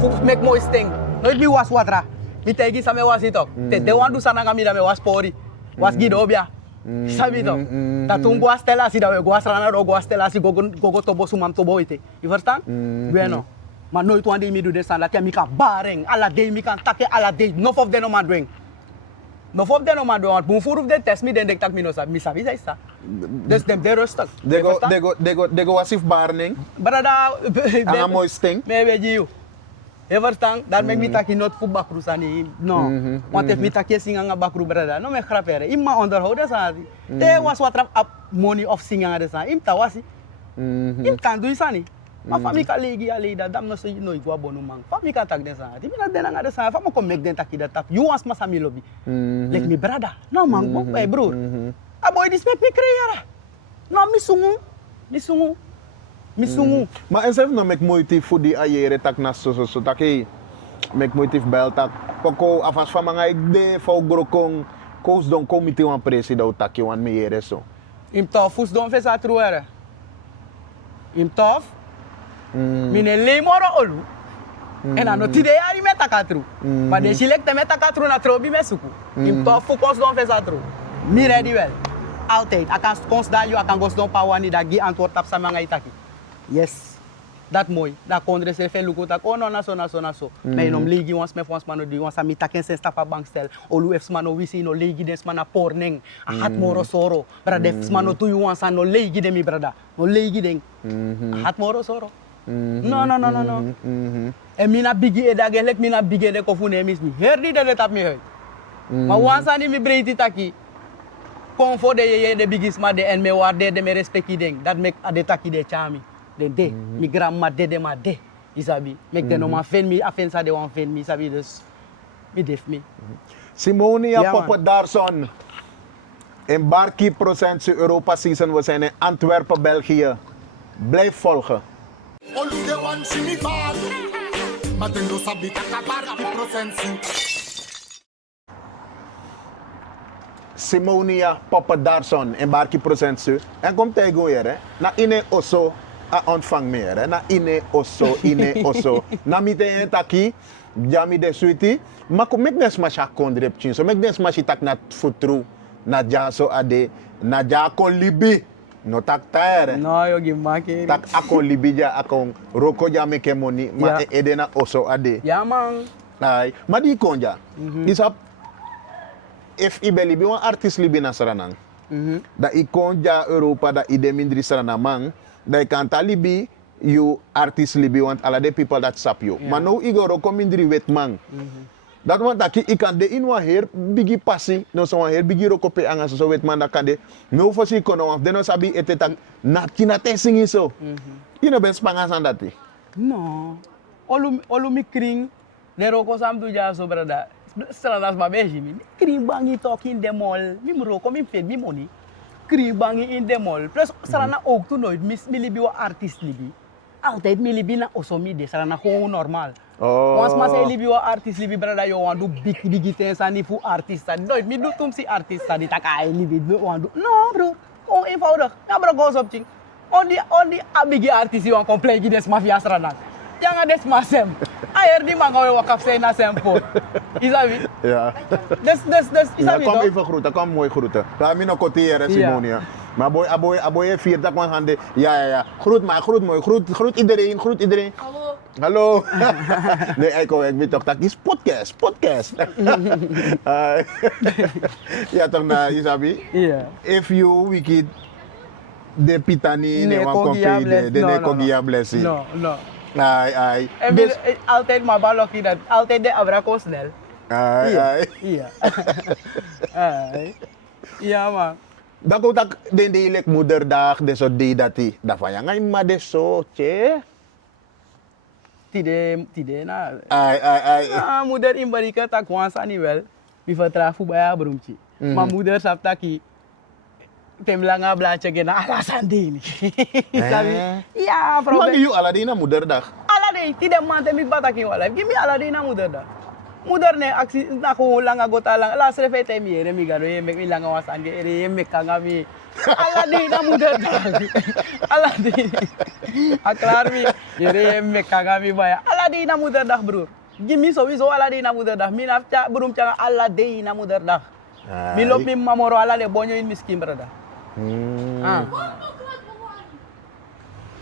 Fuck make mooi sting. Nooit meer was watra. Mi tegi sa me was it ook. Te de wan du sana ngami da me was pori. Was gidobia. Sabi to. Dat un gua stella si da we gua strana do gua stella si gogo tobo sumam tobo ite. You understand? Bueno. Maar nooit wan day mi do de san dat mi kan bareng. Alla day mi kan take alla day. Enough of them no man doing. Enough of them no man doing. Bun furu de test mi den dek tak mi no sabi. Mi sabi sa. Dus dem de rustig. De go asif barning. Brada, Anga mooi sting. Maybe you. Je verstaan? Daar ben ik taki not voor bakru sani. No. Want if mi taki singa nga bakru brada, no me grapere. Imma onderhouden sa. Te was wat up money of singa nga sa. Im tawasi. Im kan do sani. Ma fami ka legi ali da dam no so no igwa bonu mang. Fami ka tag de sa. Ti mi na den nga de sa. Fami ko make den taki da tap. You was masa mi lobby. Like mi brada. No mang, hey bro. Aboy dis make me creëren. No mi sungu. Maar en zelf no mek moitief voor die ayere tak na so taki. Mek moitief bel tak. Poko afas van mga igde fo grokong kos don komite wan presida o taki wan meyere so. Im tof fus don fes atru era. Im tof. Mine lemoro olu. En ano tide ari metakatru. Maar de select metakatru na trobi mesuku. Im tof focus don fes atru. Mi ready well. Altijd. Akan constant you akan gos don pawani da gi antwoord tap sa mga itaki. Yes. Dat mooi. Da kondre se fe luku tak. Oh no na so. Me nom legi wans me fons mano di wans mi taken sen stafa bankstel. Olu efs mano wisi no legi des mana porneng. A hat moro soro. Brada efs mano tu you wans no legi de mi brada. No legi deng. A hat moro soro. No. En mina bigi edage lek mina bigi de kofune mis mi. Herdi de tap mi heu. Ma wans ani mi breiti taki. Comfort de bigis ma de en me waarde de me respecti deng. Dat mek ade taki de chami. De mi grandma de ma de. Isabi. Mek de no ma fen mi afensa de wan fen mi isabi dus. Mi def mi. Simonia Ja, man. Poppe Darson. In Barkie Procent Europa Season. We zijn in Antwerpen, België. Blijf volgen. Olu de wan shimi fall. Maar den do sabi takabar ki prosensu. Simonia Poppe Darson in Barkie Procent En komt hij weer, hè? Na ine osso a ontvang meer, hè? Na ine osso. Na mite en taki, jami de suiti. Maar kom ik des masha kondrep chin. So mek des mashi tak na futru, na jaso ade, na ja kon libi. No tak taere. No yo gi makeri. Tak akon libi ja akon roko ja meke moni, ma Ja. edena osso ade. Ja man. Ay, ma di konja. Isap if ibe libi wan artist libi na saranang. Da i konja Europa da ide mindri saranamang, da i kanta libi you artist libi want ala de people that sap you. Maar nou igoro kom mindri wetmang. Dat want dat ik kan de in wan heer bigi passi, no so wan heer bigi rokope anga so wetman dat kan de no fosi kono wan de no sabi etetak na kina testing so. Ino ben spangas aan dat. No. Olu mi kring. De roko sam du ja so brada. Stranas ma beji mi. Kring bangi talking de mall. Mi roko mi fed mi money. kribangi in de mall. Plus, sarana ook toen nooit, mi libi wa artiest libi. Altijd mi libi na osomi de, sarana gewoon normaal. Oh. Once maar libi wa artiest libi, brada, yo wan do big things en die voor artiest. Nooit, mi doet toen si artiest, die taka libi, wan do. No, bro, gewoon eenvoudig. Ja, bro, goes op, ching. On die big artiest, you wan complain, des mafia sarana. Jangan des masem. Ayer di man gawe wakaf zijn na sempo. Isabi? Ja. Dus, Ja, isabi kom toch? even groeten, kom mooi groeten. Laat me nog kotiëren, Simonia. Maar aboy vier tak man hande. Ja. Groet maar, groet mooi. Groet iedereen, groet iedereen. Hallo. Nee, ik weet toch dat is podcast. Ja toch na, Isabi? Ja. If you wicked de pitani ne wan kogia kompe de ne kogia blessi. No. Ai. En Dus altijd maar balokkie dat, altijd de abrako snel. ai. Ja. Ai. Ja man. Dan komt dat de moederdag, de zo die dat die. Dat van ja, ngai maar de zo, tje. Tide na. Ai. Ah, moeder in barika tak wansa ni wel. Mi vertraag voor bij haar broertje. Maar moeder sap taki. Temlanga blaadje gena alasan dini. Sabi? Ja, bro. Maar je ala die na moederdag. Alade, tide man te mi bataki wala. Give me alade na moeder da. Moeder ne aksi na ko langa gota lang. La srefe te mi ere mi gado ye mek mi langa wasan ge ere ye mek kanga mi. Alade na moeder da. Alade. Aklar mi ere ye mek kanga mi baya. Alade na moeder dag broer. Give me sowieso alade na moeder dag. Mi na broer changa alade na moeder dag. Mi lop mi mamoro alade bonyo in miskin brada.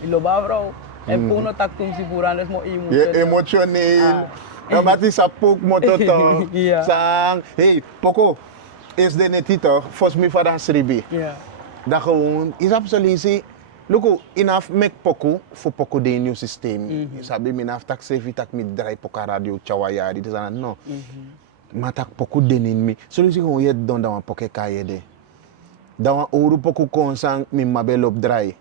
Ilo ba bro? En puno tak tum si puran les mo imu. Je emotioneel. Maar het is een poek motor. Ja. Sang, hey, poko. Is de net toch? Volgens mij van dat sribi. Ja. Dat gewoon is absoluut. Look, enough make poko voor poko de nieuw systeem. Sabi minaf tak sevi tak mi draai poka radio chawaya dit is aan no. Maar tak poko de in mi. Zo is gewoon je don dat poke kaye de. Dat we oru poko konsang mi mabel op draai.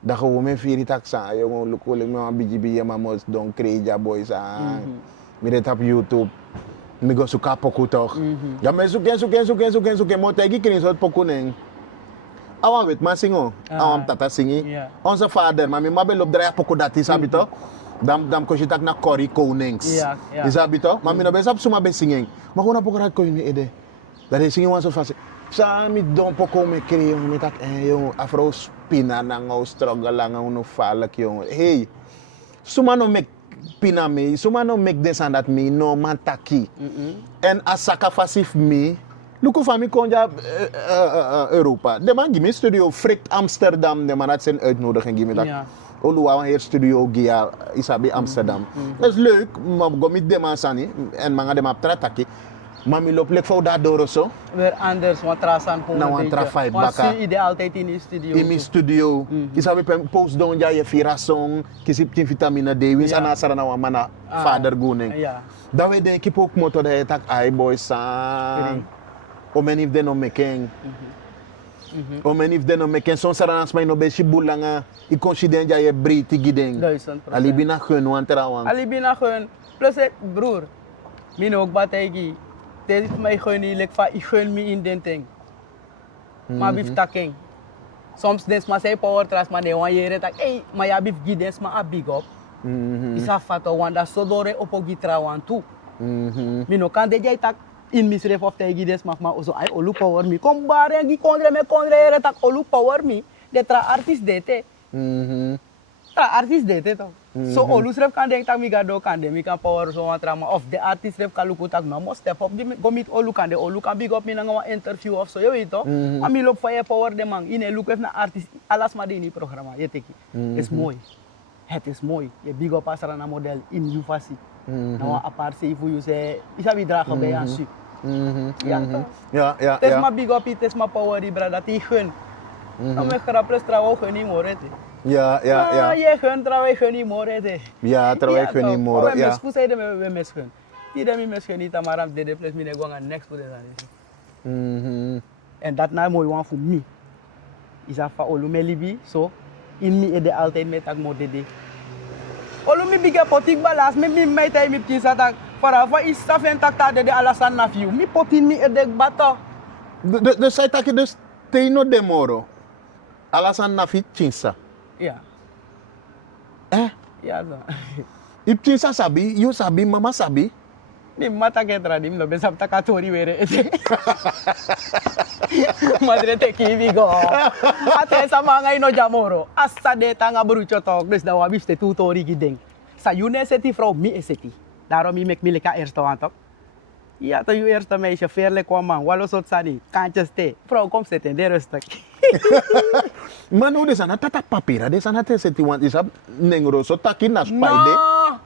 Dat gewoon mijn vier tak sa jongen look hoe ik me aan BGB maar mos don kreja boys aan. Mi det op YouTube. Mi go suka poko toch. Ja men zoeken mo tegi kring soort poko neng. Awan weet maar singo. Awan tata singi. Yeah. Onze vader, maar mi mabel op draai poko dat is sabi toch. Dam ko tak na Corrie Konings. Ja. Is sabi toch? Maar mi no besap suma be singing. Maar gewoon poko rat ko ni ede. Dat is singing wan so fast. Sa mi don poko me kri mi tak yung afro pina na nga struggle lang no falak yung. Hey. Suma no make pina me, suma no make this and that me no man taki. En asaka fasif me. Luko van mi konja Europa. De man give me studio Frikt Amsterdam. De man had zijn uitnodiging give me dat. Ja. Oluwa hier studio Gia Isabi Amsterdam. Dat is leuk, maar go met de man sani en manga de man trataki. Maar mi loop lek voor dat door zo. Weer anders, want trasan po. Nou, want tra five Want baka. zie je altijd in die studio. In mijn studio. Isabi post don ja je vira song, kisip tin vitamine D. Wins Ja. anasara na mana vader guning. Ja. Dat we denk ik ook motor dat je tak ai boy sang. O men if de no meken. O men if de no meken son sarans may no be shibulanga. I consider ja je briti gideng. 1000%. Ali bina gun wan terawang. Ali bina gun. Plus broer. Min ook bategi. Dit is mij gun niet van ik gun me in den ding. Maar bif taking. Soms des maar say power trust maar ne wan yere tak. Hey, maar ja bif gidens maar a big up. Isa fato wanda so dore opo gitra wan tu. Mino kan de jay tak in misref of tay gidens maar oso ay olu power mi. Kom bare gi kondre yere tak olu power mi. De tra artist dete. Tra artist dete to. So olu sref kan denk tak mi gado kan de mi kan power so wan trama of the artist ref kan luku tak no step up go meet olu kan big up mi na nga interview of so yo ito. Ami lop fire power de man in look na artist alas ma di programma je teki. Is mooi. Het is mooi. Je big up asara na model in you fasi. Nou apart se ifu you se isabi dragen bij aan su. Ja. Ja. Tes ma big up tes ma power di brada ti gun. Nou me grap plus trawo gun ni morete. Ja. Je gun trawo gun ni morete. Ja, terwijl ik niet moro. Ja. Ja. Mes fu say de mes gun. Ti de mi mes gun ni tamaram de plus mi ne go next for the En dat na mooi wan voor me. Is afa olu me libi so in mi ede altijd met ak mo dede. Olu mi biga potik balas mi mai tay mi pisa tak para fa is safen tak ta dede alasan na fiu. Mi potin mi ede bato. Dus zij takken dus Tem no demoro. Alasan na fit chinsa. Ya. Ya so. Ip chinsa sabi, you sabi, mama sabi. Ni mata ke tradim lo besap takatori were. Madre te kibigo. Ate sa mga ino jamoro. Asa de tanga brucho tok des da wabiste tutori gideng. Sa yune seti vrouw mi eseti. Daarom mi mek milika eerste wantok. Ja, to je eerste meisje verle kwam man. Walo sot sani. Kantjes te. Vrouw kom zitten, de rustig. Man, hoe desana tata papira, desana te seti want isap nengro so taki na spaide. No.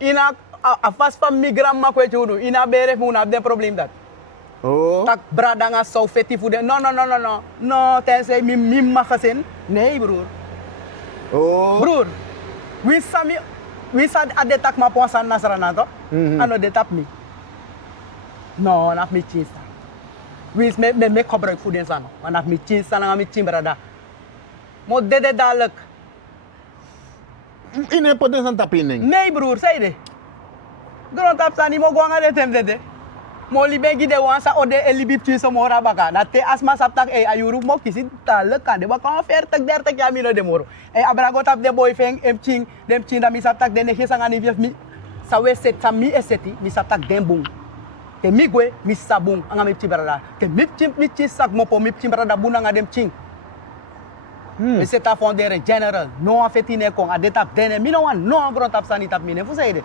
Ina a fast van migram ma kwetu unu. Ina bere fun ab de probleem dat. Oh. Tak brada nga so feti fu de. No. No, tensei mi magasin. Nee, broer. Oh. Broer. Wie sa adetak ma poasan nasrana to? Ano detap mi? No, nak mi chinsa. Wis me gebruik voor den san. Maar nak mi chinsa na mi chin brada. Mo dede dalek. Ine po desan tapining. Nee broer, zei de. Grond tap sani mo gwanga de tem dede. Mo libegi de wansa ode elibip chinsa mo rabaka. Na te asma saptak ayuru mo kisi dalek kan de baka fer tak der tak yamino de moro. Abrago tap de boyfriend em ching dem ching da mi saptak de ne gesanga ni vief mi. Sawe set sa mi eseti mi saptak dem bung. Te mi gwe mi sabung anga mi chibarada. Te mi chim sak mo po mi chibarada buna nga dem ching. Mi seta fondere general no afetine kong adetap dene mi no wan no gro tap sani tap mine fu sayde.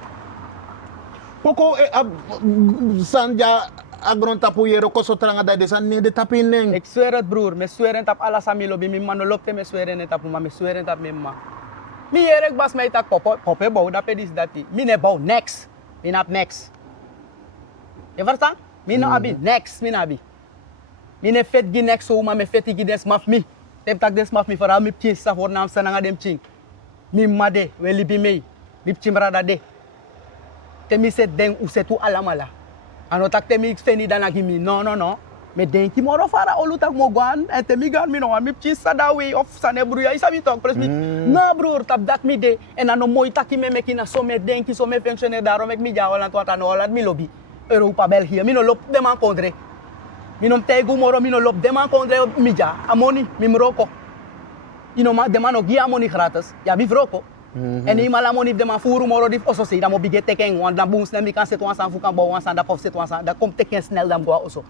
Poko sanja agron tapu yero ko so tranga da desan ne de tapining. Ik zweer het broer, me zweren tap ala sami lobi mi mano lopte me zweren tap ma me zweren tap mi ma. Mi yerek bas me tak pope bau da pedis dati. Mi ne bau next. Mi nap next. Je verstaan? Mi no abi next, mi nabi. Mi ne fet gi next so ma me feti gi des maf mi. Tem tak des maf mi fara mi pin sa for nam sa nga dem ching. Mi made we libi me. Mi chimrada de. Te mi set den u setu alamala. Ano tak te mi feni dana gi mi. No. Me den ki moro fara olu tak mo gwan en te mi gan mi no mi pin sa da we of sane bruya isa mi tok pres mi. Na broer tap dat mi de en ano moy taki me mekina so me den ki so me fonctionner daro mek mi jawala to atano olat mi lobby. Europa, België, mi no lop de man kondre. Mi no tegu moro, mi no lop de man kondre mi ja, amoni, mi mroko. Ino ma de man no gia amoni gratis, ja mi vroko. En ima la moni de man furu moro dif oso se, da mo bige teken, wan da boons na mi kan set wan san fu kan bou wan san, da pof set wan san, da kom teken snel dam go oso.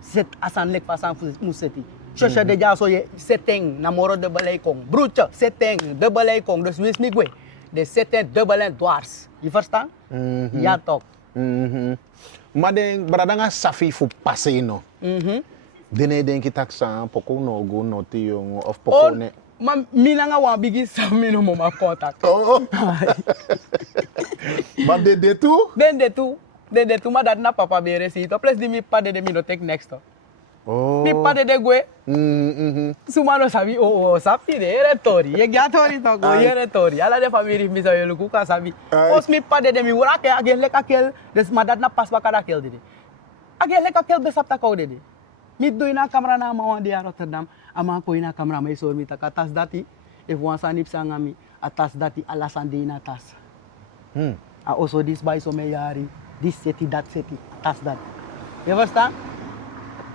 Set asan lek fa san fu museti. Shosha de ja so ye seteng na moro de balai kong. Brucha, seteng de balai kong, dus wis mi gwe. De seteng de balai dwars. Je verstaan? Ja toch. Maar den brada nga safi fu pasino. Dene den ki taksa poko no go no ti yung of poko ne. Ma mina nga wan bigi sa mino mo ma contact. Oh. Maar de tu? Den de tu ma dat na papa bere si to. Plus di mi pa de mino take next to. Oh. Mi pa de gwe. Sumano sabi sabi de retori. Ye gatori to go ye retori. Ala de family mi sa yelu ka sabi. Os mi pa de mi wura ke agel lek akel des ma dat na pas ba kada kel de. Agel lek akel besap ta ko de. Mi do ina kamera na ma wan di Rotterdam. Ama ko ina kamera mai so mi ta katas dati. If wan sanip sanga mi atas dati alasan de ina tas. A also this by so me yari. This city that city tas dat. You understand?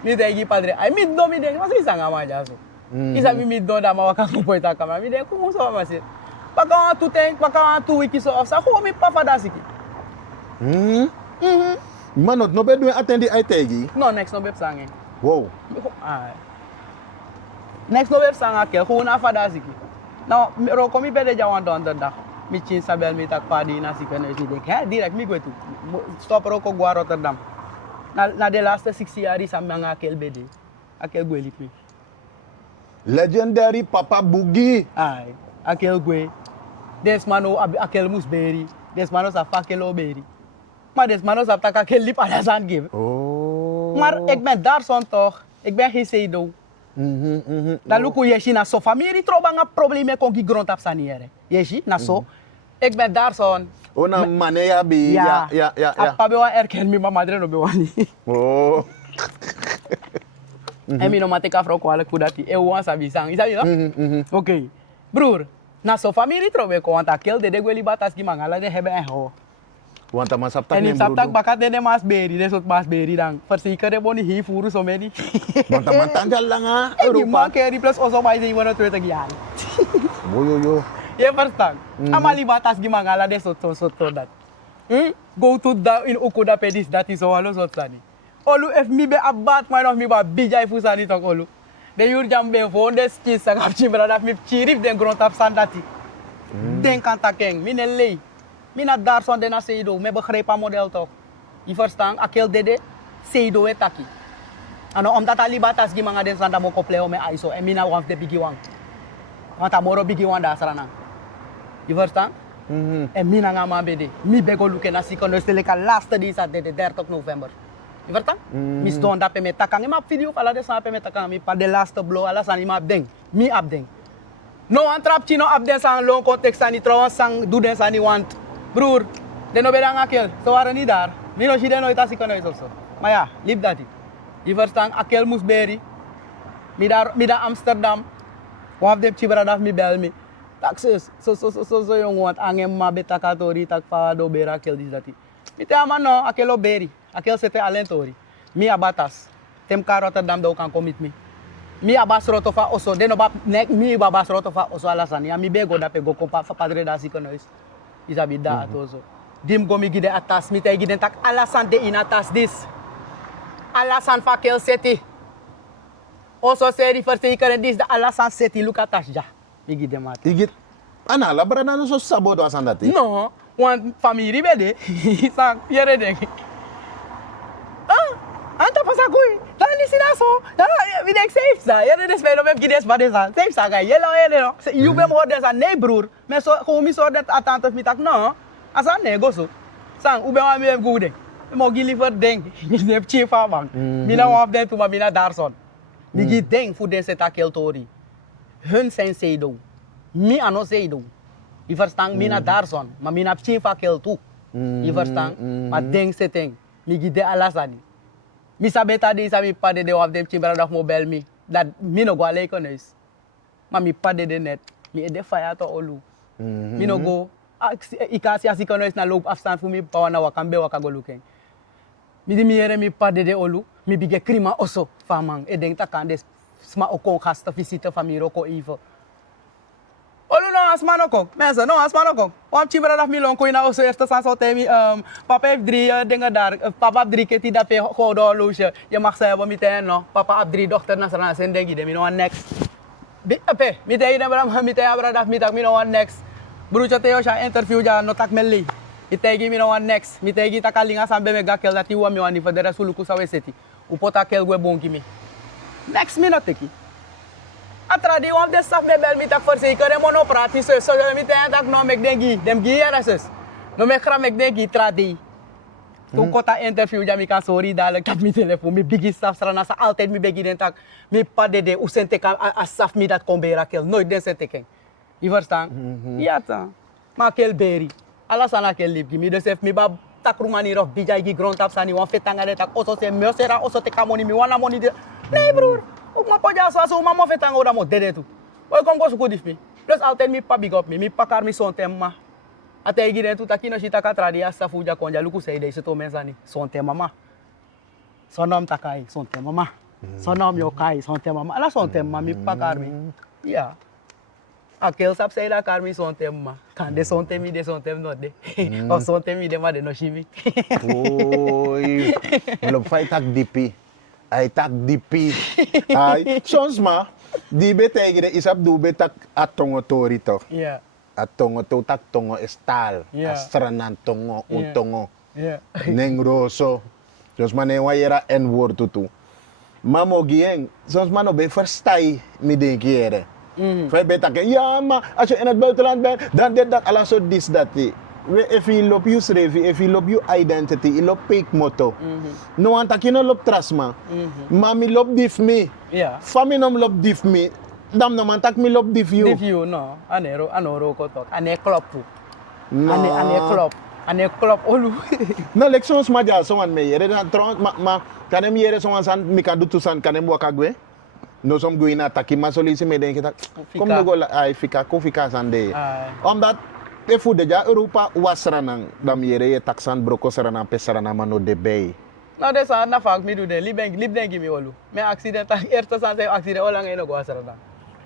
Mi degi padre, ay mi do mi degi, masih sanga maja so. Isa mi do da mawaka ko poita kamera, mi degi ko so masih. Paka tu wiki so of sa ko mi pa fadasiki. Manot no be do attendi ay tegi. No next no beb sangen. Wow. Next no beb sanga ke ko na fadasiki. Now ro ko mi bede jawan don da. Mi chin sabel mi tak padi na sikane si dek. Ha direct mi go tu. Stop ro ko gwa Rotterdam. Na de laatste 6 jaar is aan mijn akel bede. Akel gwe lipi. Legendary Papa Boogie. Ai, akel gwe. Desmano akel musberi. Desmano sa fakelo beri. Maar desmano sa tak akel lip ala zand give. Oh. Maar ik ben daar zo'n toch. Ik ben geen zeedo. Dan luku yeshi na so familie troba nga probleme kon ki grond ap saniere. Yeshi na so. Ik ben daar zo'n. Ona maneya bi. Ja. Apa bewa erken mi madre no bewani. Oh. En mi no mate ka fro kwale kudati. E wan sabi sang. Isabi no? Okay. Broer, na so familie trobe ko anta kel de gweli batas ki mangala de hebben en ho. Want dan sap tak En nem in saptak brodo. bakat de masberi, de soort masberi dan. Verzeker de boni hier voeren zo meni. Want dan tanjal lang ha. En die Europa. man keri plus oso bij ze iwan 20 jaar. Yo. Je verstaan? Amali batas gimanga la de soort dat. Go to da in okuda pedis dat is zo alles wat sani. Olu if mi be abat man of mi ba bijay fu sani tok olu. De yur jam ben fo de skis sa kap chimbra dat mi chirif den grond tap sandati. Den kan takeng mi ne lei. Mi na daar son de na seido me begrijp model toch. Je verstaan? Akel dede seido etaki. Ano omdat ali batas gimanga den sanda mo kopleo me aiso en mi na wan de bigi wan. Want amoro bigi wan da sarana. Je verstaan? En mina nga ma bede. Mi bego luke na sikono steleka laatste die zat de 30 november. Je verstaan? Mi stond dat me takang. Ma video ala de sa me takang mi pa de laatste blow ala san ma abdeng. Mi abdeng. No antrap chino abdeng sang long context ani trouwens sang do den sani want. Broer, de no bedang akel. So waren niet daar. Mi no shide no ita sikono is also. Maar ja, liep dat. Je verstaan? Akel moest beri. Mi da Amsterdam. Waf de chibra daf mi bel mi. Taxes, so yung want angem ma beta katori tak fa do bera akel dis dati. Mi te ama no, akelo beri, akel sete alentori. Mi abatas, tem ka Rotterdam do kan commit mi. Mi abas roto fa oso, de no ba nek mi babas roto fa oso alasan. Ya mi bego da pego kompa fa padre da si kono is. Isabi da atoso. Dim go mi gide atas, mi te gide tak alasan de in atas dis. Alasan fa kel seti. Oso seri verzekeren dis de alasan seti lukatas ja. Igi de mate. Igit. Ana labra na no so sabo do asan dati. No, want family bede. Sang piere ding. Anta pasakui. Tani sinaso. Vi dek safe sa. Yere des velo mem gides bade sa. Safe sa ga. Yelo no. You bem hoorde sa nee broer. Me so ko mi so dat atante mi tak no. Asa nego so. Sang ube wa mi gude. Mo gi liver ding. Mi ne chief bang. Mi na of dem to ma mi na Darson. Mi gi ding fu den setakel tori. Hun zijn seido. Mi ano seido. Je verstaan? Mina Darson. Maar mina chifa kel tu. Je verstaan? Maar ding setting. Mi gide alasani. Mi sabeta de isa mi pade de waf dem chimbra daf mobile mi. Dat mi no go aleko neus. Maar mi pade de net. Mi ede fire to olu. Mi no go. Ikasi asiko neus na loop afstand fu mi pawa na wakambe wakago luken. Mi di mi ere mi pade de olu. Mi bige krima oso. Famang. Edeng takan des. Sma okon gasta visite famiro ko even. Olu no asman okon. Mensen, no asman okon. Wam chibra daf mi lon ko ina oso eerste sans temi papa heeft 3 dingen daar. Papa heeft 3 keer die dat pe godo loosje. Je mag ze hebben meteen no. Papa heeft 3 dochter na sana sen dengi de mi no next. Pe, mi te ina bram mi te abra daf mi tak mi no next. Brucho te osha interview ja no tak melli. Itegi mi no next. Mi tegi takalinga sambe me gakel dat iwa mi wani federa suluku sawe seti. Upota kel gwe bonki mi. Next minute aqui. Atradi of de staf de bel mi tak verzekeren mono prati so mi te tak no mek dengi dem gi era ses. No me kra mek dengi tradi. Toen kota interview ja mi kan sorry dadelijk dat mi telefoon mi bigi staf strana sa altijd mi begi den tak mi pade de usente kan asaf mi dat kombera kel nooit den sente ken. Je verstaan? Ja ta. Ma kel beri. Ala sana kel libgi mi desef mi ba tak rumani rof bijay gi grond tap sani wan fetanga de tak oso se meosera oso te kamoni mi wana moni de. Nee broer. Ook ma poja so ma mo fetanga oda mo dede tu. Oi kom go suku dif mi. Plus altijd mi pa big up mi pakar mi son tema. Ate gi de tu takino shita ka tradi asa fuja konja luku sei de seto mensani son tema ma. Sonom takai son tema ma. Sonom yo kai son tema ma. Ala son tema mi pakar mi. Ja. Akel sap sei da karmi son tema. Kan de son temi de son tem no de. Of son temi de ma de no shimi. Oi. Lo fai tak dipi. Ay tak dipi. Ay soms ma di betegi de isap du betak atongo tori to. Ja. Atongo to tak tongo estal. Yeah. Astranan tongo Yeah. utongo. Ja. Nengroso. Soms ma ne wayera en woord tutu. Mamo gieng. Soms ma no be verstai mi denki ere. Vijf betaken, ja maar als je in het buitenland bent, dan dit, dat, alles zo dis, dat. If je loopt je schrijven, if je loopt je identity, je loopt peek motto. No want dat je no loopt trasma. Mami loopt dif me. Ja. Fami nom loopt dif me. Dam no man tak mi loopt dif you. If you no, anoro ko tok. Ane klop pu. No. Ane klop olu. No like soms ma ja so wan me yere dan trouwens ma kan hem yere so wan san mi kan do to san kan hem wakagwe. No som go ina taki masolisi me denk ik kom no go ai fika ko fika sande. Omdat E fu de ja Europa wasranang dam yere ye taksan broko sarana pesarana mano de bay. Nou, dat is na vaak me doen. Liep denk je me olu. Mijn accident, eerste zijn zijn accident, hoe lang nog was er dan?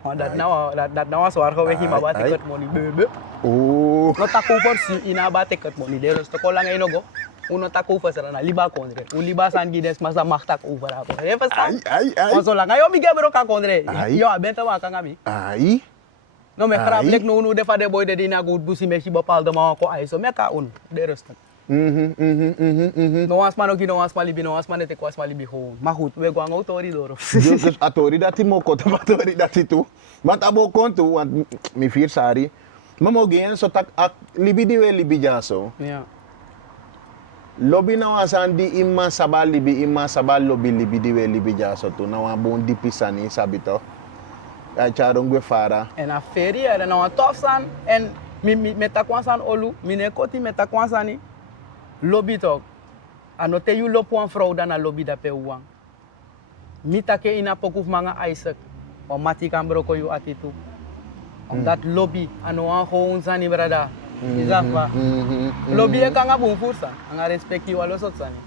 Want dat nou was waar geweest, maar wat ik het money bebe. Oh. No taku voor si ina ba ik het money. De rest ko lang nog go. Uno taku voor sarana liba kondre. Un liba san gides masa machtak over hapo. Je verstaan? Ai. Want zo lang ayo mi gebro kan kondre. Ai. Yo, benta wa kan abi. Ai. No me krap Ai. lek no de fa de boy de dina good busi me si bepaalde ma ko ai so me ka un. De rest. No was man ook no was malibi no was man net was malibi gewoon. Maar goed, we gaan autori door. Dus atori dat hij mo kota atori dat hij toe. Want abo kontu want mi fir sari. Mamo gen so tak libi diwe libi jaso. Ja. Lobby na wasan di imma sabal lobby libi diwe libi jaso tu. Na wa bon di pisani sabito. Ay charong gwe fara. En a ferie er na een tof san en mi meta kwansan olu, mi ne koti meta kwansani. Lobby toch. Anote you lopo een vrouw dan a lobby da pe uang. Mi take ina pokuf manga Isaac. O mati kan broko you atitu. Omdat lobby ano an gewoon sani brada. Isafa. Lobby e kan abun fursa. Anga respect you walo sot sani.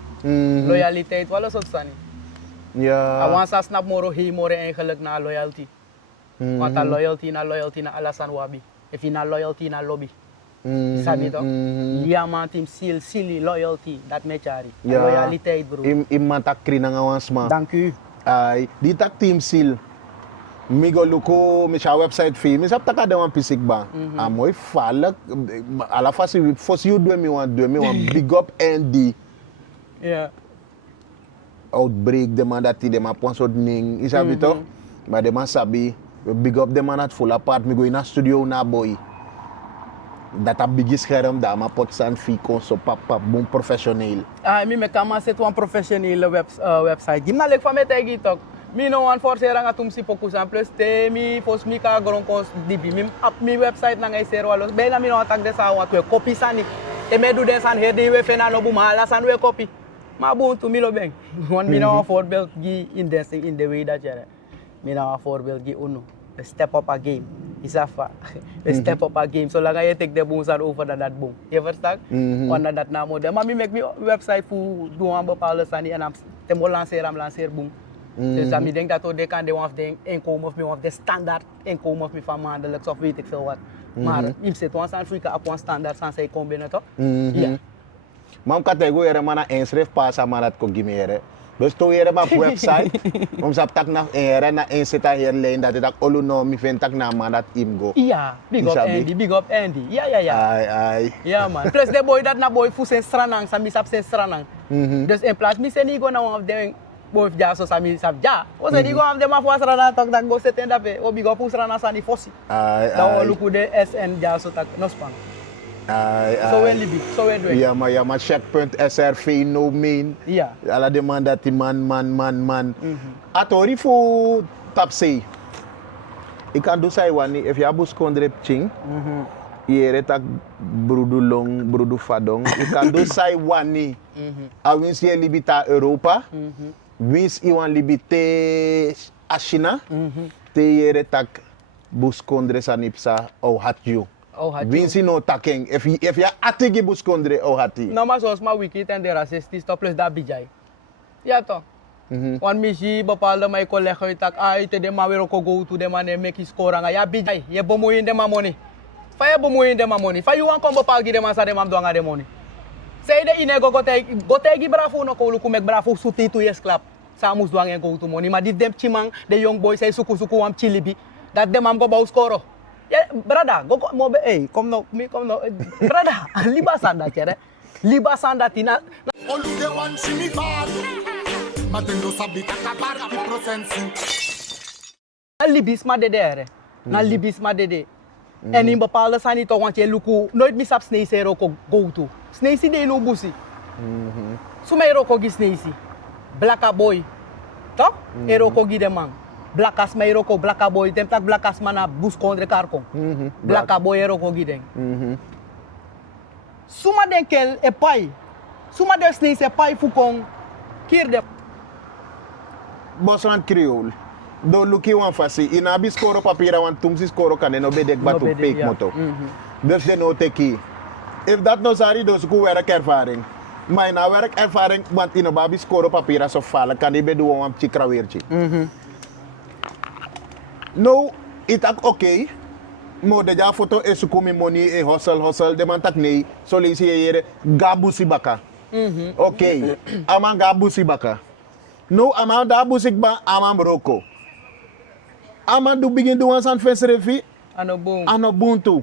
Loyaliteit walo sot sani. Ja. Awan sa snap moro hei more eigenlijk na loyalty. Want a loyalty na alasan wabi. If na loyalty na lobby. Sabi to? Ja man team silly loyalty. Dat me chari. Ja. Loyaliteit bro. Imma tak kri nang awansma. Dank u. Ay, di tak team seal. Mi go luko mi sa website fee. Mi sap taka dawan pisik ba. Amoy falak ala fasi fos you do me want big up Andy. Ja. Outbreak de man dat de man pon so ning. Isabi to? Maar de man sabi big up de man at full apart mi go in a studio na boy. Dat a bigi scherm da ma pot san fee kon so pap boom professioneel. Mi me kama set wan professionele website. Gimna lek fa me tegi tok. Mi no wan forcer nga tum si pokus en plus te mi fos mi ka gron kos dibi. Mi website na ngay ser walos. Bela mi no atak de sa wat we copy sani. Te me do de san he de we fena no buma la san we copy. Ma bun tu mi lo beng. Wan mi no voorbeeld gi in the way that jere. Mi no voorbeeld gi uno. Step up a game. Isafa. Step up a game. So lang je take de boom san over dat boom. Je verstaan? Want dat na model. Maar mi make mi website voor doen aan bepaalde sani en am te mo lanceer boom. Dus dan denk dat ook de kan de de inkomen of de standaard inkomen of van maandelijks of weet ik veel wat. Maar ik zit ons Afrika op een standaard san zij combine toch? Ja. Mam categorie mana inschrijf pasa manat ko gimere. Dus to yere ma website. Om sap tak na era na inseta hier leen dat het olu no mi ven tak na manat imgo. Ja, big up Andy, big up Andy. Ja. Ai. Ja man. Plus de boy dat na boy fu sen stranang sa mi sap sen stranang. Dus in plaats mi sen go na one of them boy ja so sa mi sap ja. O se di go am de ma fu stranang tak dat go seten da pe. O big up fu stranang sa ni fossi. Ai. Da o luku de SN ja so tak no spang. Ai. So we libi, so we do. Ja maar checkpoint SRV no mean. Ja. Ala de man dat die man. Atori fu tapsei. Ik kan do sai wani if ya bus kondrep ching. Yere tak brudu long, brudu fadong. Ik kan do sai wani. A wins je libita Europa. Wins iwan libite a China. Te yere tak bus kondre sanipsa au hat you. Winsi no taking. If ya atigi bus kondre au hati. No maar zoals maar wiki en de racistisch toch plus dat bijai. Ja toch? Want misschien bepaalde mijn collega tak te de maar weer go to de man en make score nga ja bijai. Je bemoeien de money. Fa je bemoeien de money. Fa you wan kom bepaal de man sa de man doanga de money. Say de ine go tegi bravo no ko luku mek bravo suti tu yes club. Sa mus doanga go to money. Maar dit dem chimang de young boy say suku am chilibi. Dat de man go bau score. Ja, brada, go mo be kom no, brada, liba sanda chere. Liba sanda tina. Olu de wan si mi fall. Matendo sabi takabar di prosensu. Na libis ma dede. Na libis ma dede. En in bepaalde sani toch want je luku nooit mis op snee roko go to. Snee si de no busi. Sumay roko gi snee si. Blacka boy. Toch? Eroko gi de man. Blackas may roko blacka boy tem tak blackas mana bus kondre karkong. Blacka boy roko gi den. Suma den kel e pai. Suma de snee se pai fukong kirde. Bosland Creole. Do luki wan fasi. Inabi skoro papira wan tumsi skoro kane no bedek batu bedek, peek ja. moto. Dus de no teki. If dat no sari, dus ik werkervaring. Maar na werkervaring, want in een babi score papier als vallen, kan die bedoelen om een chikraweertje. Nou, het is oké. Maar de ja foto is komen money, hustle, de man tak nee. Zo lees je hier, gabusi baka. Oké, aman gabusi baka. Nou, aman gabusi baka, aman broko. Aman do begin doen aan fensrefi, Ano boom. ano buntu.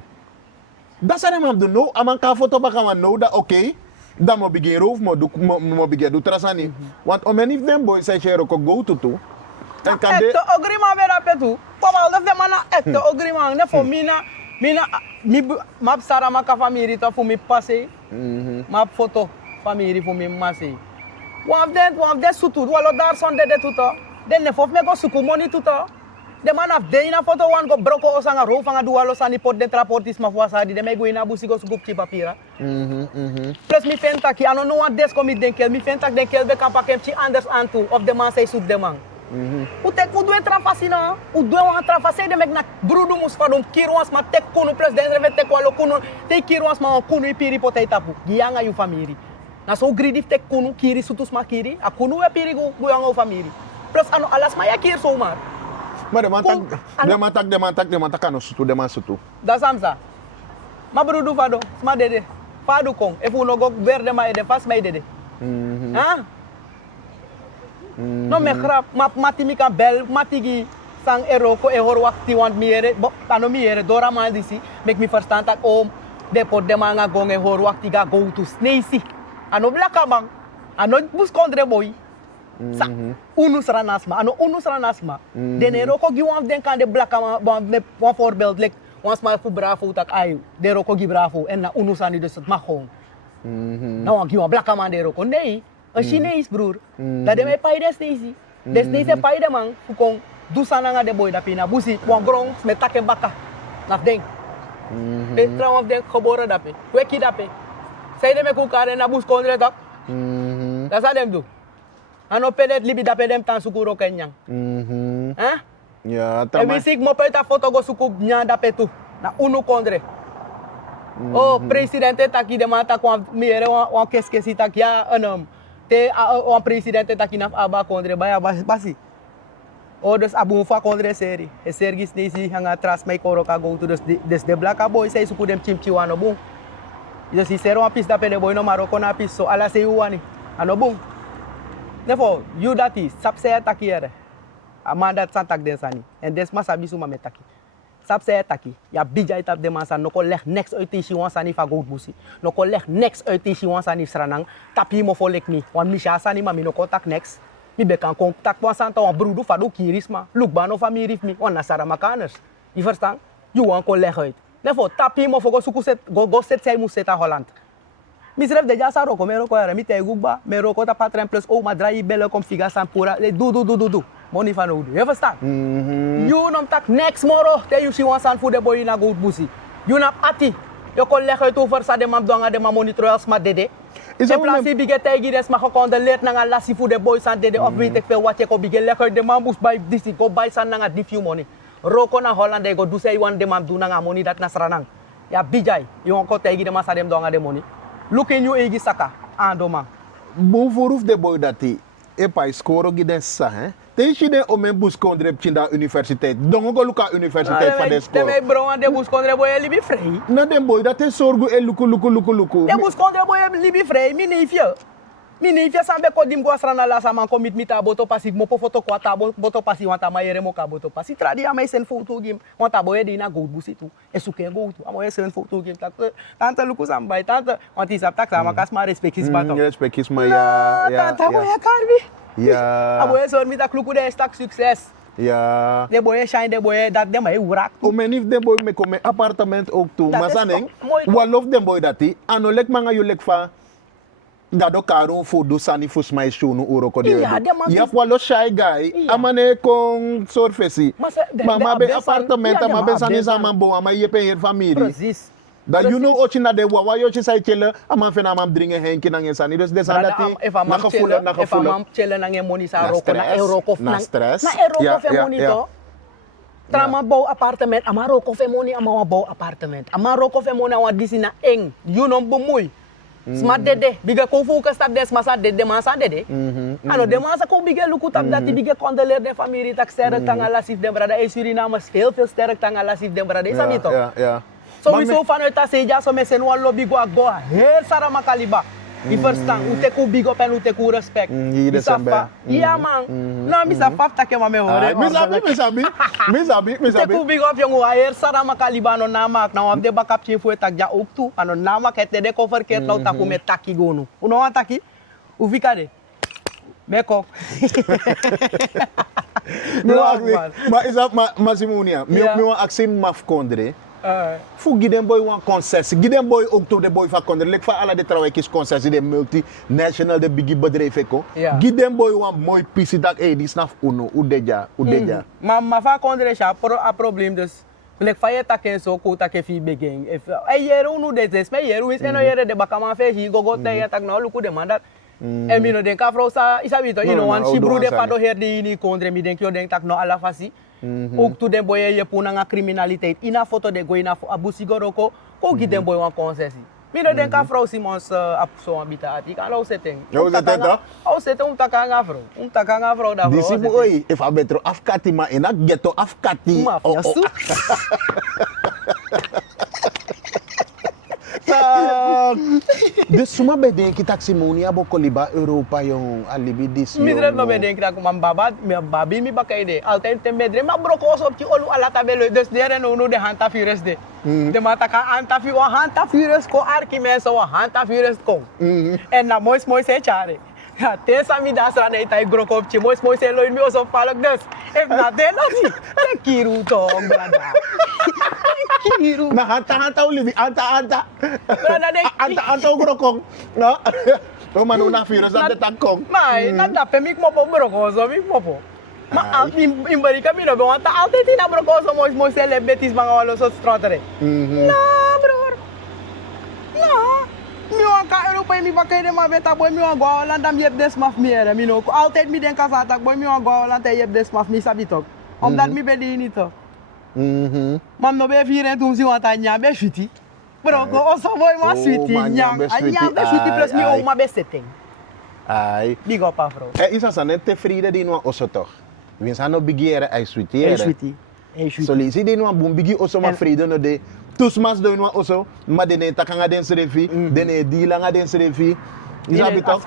Dat zijn hem doen, nou, aman ka foto baka man, nou, dat oké. Dan mo begin roof, mo begin do trasani. Want om en if them boys say je roko go to. En kan de... Ekte ogriman vera petu. Papa, dat is man ekte ogriman. Ne voor map sara maka familie ta voor mi passe. Map foto familie voor mi masse. One of them sutu, walo daar son de tuto. Den ne fof me go suku money tuto. De man af de ina foto wan go broko osanga roof anga dualo sani pot den traportis ma wasadi de me go ina busi go suku chi papira. Plus mi fentak ano no one des komi denkel mi fentak denkel be kan pakem chi anders antu of de man say suk de man. O tek o doe trafasina, o doe wan trafase de mek na brudu mus fadum kirwans ma tek kunu plus den reve tek walo kunu te kirwans ma kunu ipiri potay tapu gianga yu famiri. Na so gridi tek kunu kiri sutus ma kiri, a kunu e piri go gianga famiri. Plus ano alas ma ya kir so mar. Maar de man tak ano sutu, de man sutu. Da samsa. Ma brudu fado, sma dede. Fado kong, e fu no go verde ma ede fas ma ede. Ah? No me grap, mati kan bel, matigi sang eroko e hor wakti want miere, ano miere dora man disi, make me verstand dat om de pot de manga gong e hor wakti ga go to sneisi. Ano blaka bang, ano bus kondre boy. Sa unus ranasma, ano unus ranasma. Den eroko gi wan den kan de blaka man, wan voorbeeld like wan smal fu bravo tak ayu, de roko gi bravo en na unus ani dus het mag gewoon. Nou wan gi wan blaka man de roko, nee. Een Chinees broer. Dat de mij pai desnezi. Desnezi pai de man. Fukong dusana nga de boy da pina busi. Wan grong met takke baka. Naf ding. De trouw of den geboren dape. Weki dape. Zij de me kukare na bus kondre dap. Dat sa dem do. Ano pedet libi dape dem tan sukuro kenyang. Huh? Ja, En we zie mo peta foto go suku nya dape tu. Na unu kondre. Oh, presidente taki de mata kwa miere wan keskesi taki ya anam. Te wan presidente taki naf aba kondre baya basi. O dus abu fa kondre seri. E sergis nesi hanga tras mai koro ka go to dus de black boy say suku dem chimchi wano bung. Dus si sero wan pis da pede boy no maroko na pis so ala se wani. Ano bung. Therefore, you that is sapse taki ere. Amanda santak den sani. En des masabi suma metaki. Sapse taki. Ya bija itap de mansa no ko leg next uit die wan sani fa goud busi. No ko leg next uit die wan sani sranang. Tapi mo folek ni. Wan misha sani ma mi no contact next. Mi be kan contact wan santa wan brudu fa do kirisma. Look ba no famiri mi. Wan nasara makaners. You verstaan? You wan ko leg uit. Therefore, tapi mo fo go suku set go set say mu seta Holland. Misref de jasa roko me roko era mi te gugba me roko ta patren plus o ma drai belle kom figa sampura le du. Money van Oud. You verstaan? You nom tak next moro te you si wan san fu de boy na goud busi. You nap ati. You kon leg uit over sa de mam donga de ma monitor als ma dede. Is In ook plaats een- bige tegi des ma gekondoleerd na nga lassi fu de boy san dede of weet ik veel wat je ko bige leg uit de mam bus by disi go buy san nga di few money. Roko na Holland de go do say one de mam do na nga money dat nasranang. Ya bijay. You ko tegi de ma sa dem donga de money. Look in you egi saka andoma. Bom voorhoef de boy dat hij. Epa, score giden sa, hè. Tegen de omen bus kondre chinda universiteit. Dongo go luka universiteit van de De score. me bro de bus kondre boy libi free. Na den boy dat is sorgu e luku. De bus kondre boy libi free mi neefje. Mi neefje sambe ko dim go asrana la sama komit mita boto pasi mo po foto ko ta boto pasi wanta mayere mo ka boto pasi tradi amai sen foto game wanta boy di na go busi tu. Esuke go tu amoy sen foto game tak tanta luku sambai tanta wanti sap tak sama kas ma respect his bato. Respect is maar ja. Tanta boy karbi. Ja. Aboy son mi tak luku de stak succes. Ja. De boy shine de boy dat de mai urak. Omen if den boy me come appartement ook toe. Dat Maar is saning, toch mooi toch? wat lof den boy dat hij. Ano lek manga you lek fa. Dat do karo fu do sani fu smai show no uro ko de. Ja, de man Ja, is- walo shy guy. Ja. Amane kon surface. Maar ze- de- Mama de be abesan- appartement, ja, de maar be ma sani abesan. sama bo, ama je pe hier familie. Precies. Dat you know ochi na de wawa yo chi sai chele, ama fena mam dringe henki na sani. Dus de san dat If a man chillen, na if a man chillen nang money sa Na roko na stress, euroko na stress. na euroko Ja, fe ja, money ja. to. Trama bouw appartement, Marokko fe money ama bouw appartement. Marokko fe money ama disi na eng. You know bemoei. Smart dede, biga ko focus tap des masa dede masa dede. Ano de masa ko biga luku tap dati biga condoleer de familie tak sterk tang ala sif de brada e Suriname veel sterk tang ala sif de brada isa mito. Ja. So we so vanuit ta seja so mesen wan lobby go agbo heel sara makaliba. I verstaan, hoe te big up en hoe te respect. Ja man, nou misa faf take ma me hore. Misabi. Te big up jongen, hier sara makaliba no namak, nou am de bakap chien voor tak ja ook toe. Ano namak het de ko verkeerd nou taku met taki gonu. Uno wan taki? Hoe fica de? Bekok. Maar is dat maar Simonia, me wan aksim maf kondre. Fu giden boy wan concessie, giden boy ook to de boy van kondre. Lek van alle de trouwekjes concessie, de multinational, de biggie bedrijven ko. Giden boy wan mooi pisi dat, die snaf uno, udeja. Maar van kondre is a probleem dus. Lek van je takken zo, ko takken fi begin. Jero nu des, maar jero is eno jere de bakaman feji, go te je tak nou luku de mandat. En mi no denk afro sa, isabito, wan si bru de fado her de ini kondre, mi denk yo denk tak no ala fasi. Ook to den boy je puna nga criminaliteit. Ina foto de go ina abusigoroko, ko gi den boy wan concessie. Mi no denk afro Simons so ambita ati, kan o setting. Yo setting to? O setting takang afro. Takang afro da bro. Disi mo oi, if a betro afkati ma ina ghetto afkati. Mafia su. Dus suma beden ki taksimonia bo koliba Europa yung alibi dis yung. Midret no beden ki tak mambaba, babi mi bakay de. Alten temedre ma bro ko sop ki olu ala tabelo des dere no de hanta fures de. De mata ka hanta fi o hanta fures ko Archimedes o hanta fures ko. En na mois se chare. Te sami dasra na itay grokop chi mois se loin mi oso palak des. If na de na ti. Kiru to brada. Kiru. Na hanta ulibi, hanta. Brada de. Hanta grokong, no? O manuna fires at the tankong. Mai, nada pe mik mo po brokoso, mik mo po. Ma imbari kami no ba ta alte tina brokoso mois se lebetis mga walo so strotere. Na bror. Na. Mi wan ka Europa mi bakay de ma beta boy mi wan go Holland am yeb des maf mi era mi no ko altijd mi den ka sa tak boy mi wan go Holland te yeb des maf mi sabitok. Omdat mi be di ni to. Mam no be viren tum si wan ta nya be fiti. Bro, ko oso boy ma sweetie nyam. Anya be sweetie plus mi o ma be setting. Ai. Big up afro. Isa sa net te vrede di no oso toch. Wins ano bigiere ai sweetie. Ai sweetie. So lisi di no bum bigi oso ma vrede no de. Tous mas do no oso, ma de ne takanga den serefi, de ne di langa den serefi. Isabi toch?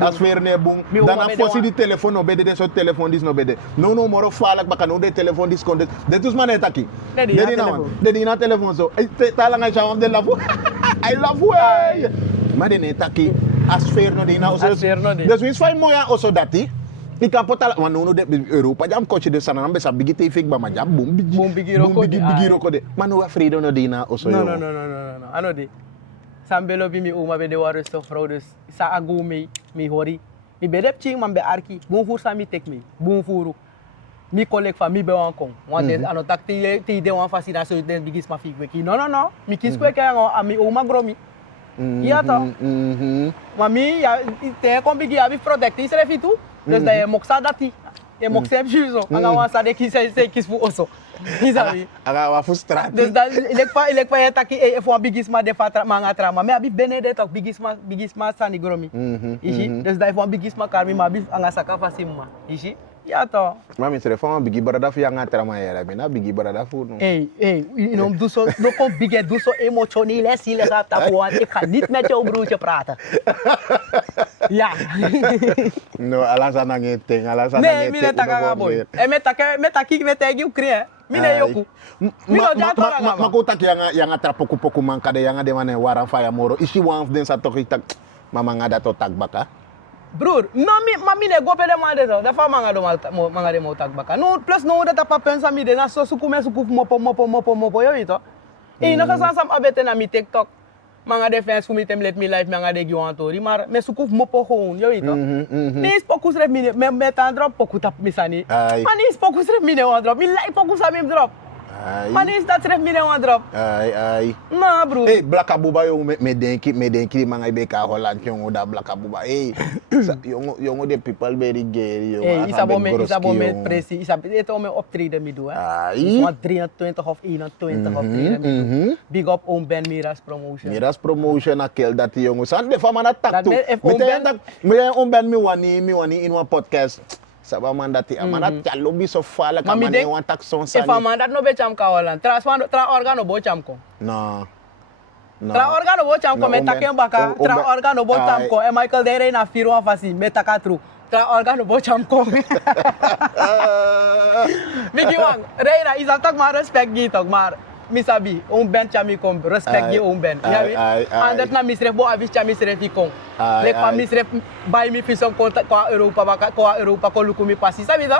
Asfer ne bum. Dan fosi di telefoon no bede de so telefoon dis no bede. No moro falak baka no de telefoon dis konde. De tous man etaki. De di na telefoon so. Talanga chawam de lafu. I love way. Ma de ne etaki. Asfer no de na oso. Dus wins fai moya oso dati. Ik kan potala, want no de Europa jam coach de sanam be sabigi te fik ba ma jam bigi roko de. Maar no afredo no dina oso yo. No. Ano di. Sambelo bi mi uma be de waru so fraudes. Sa agu mi hori. Mi be dep ching man be arki. Bun fur sa mi tek mi. Bun furu. Mi collègue fa mi be wan kong. Wan de ano tak ti de wan fascination den bigis ma fik weki. No. Mi kis kwe ka ngo ami uma gromi. Ja to. Mami ya te kon bigi abi protect is refitu. Dus dat je mocht dati. Je mocht zelf juzo. Anga wan sa de kis fu oso. Isabi. Aga wa frustrati. Dus dat ilek pa yeta ki e fo bigisma de fatra manga trama. Me abi benede tok bigisma sani gromi. Ishi. Dus dat fo bigisma karmi ma bi anga saka fasimma. Ishi. Ja to. Mami telefon bigi barada fu anga trama era bina bigi barada fu no. Inom du so no kom bige du so emotioneel hè zielig af ta voor ik ga niet met jouw broertje praten. Ja. No, alasan ngete, Nee, mine taka boy. Me taki ukrie. Mine yoku. Mino jato la. Makutak yang atrap poku man kada yang de mane waran faya moro. Isi one of them sa tok tak mama ngada to tag baka. Broer, no mami ne go pele mande so. Da fa manga do manga de mo tag baka. No plus no da pa pensa mi de na so suku me suku mopo yo ito. Na ka sam abete na mi TikTok. Mga defense for me tem let me life mga de giwantori maar me sukuf mopo gewoon yo ito ni spokus ref me tan drop poku tap misani ani spokus ref mine wan drop mi like poku sa mi drop Ai. Man is dat tref mine wan drop. Ai. Nah, bro. Hey, Black Abuba yung me denki di mga ibeka Holland yung da Black Abuba. Hey, yung de people very gay yung. Hey, isa bo me presi, ito me optreden mi doe. Ai. Is 23 of 21 optreden mi doe. Big up on Ben Miras promotion. Miras promotion akil dat yung san de fama na tak tu. Dat if Mi ben mi wani in one podcast. Saba man dati amanat lobi so fala ka man yung takson sani. If amandat no be cham ka Holland. Tra organo bo cham ko. No. Tra organo bo cham ko me taken baka. Tra organo bo cham ko. E Michael Dere na firu afasi me takatru. Tra organo bo cham ko. Miki wang, Reina isa tak ma respect gitok mar. Misabi, ben chami kom respect gi ben. Ya wi. Andet na misref bo avis chami sref ikong. Lek pa misref bay mi fisong kontak ko Europa baka ko Europa ko lukumi pasi sabi to.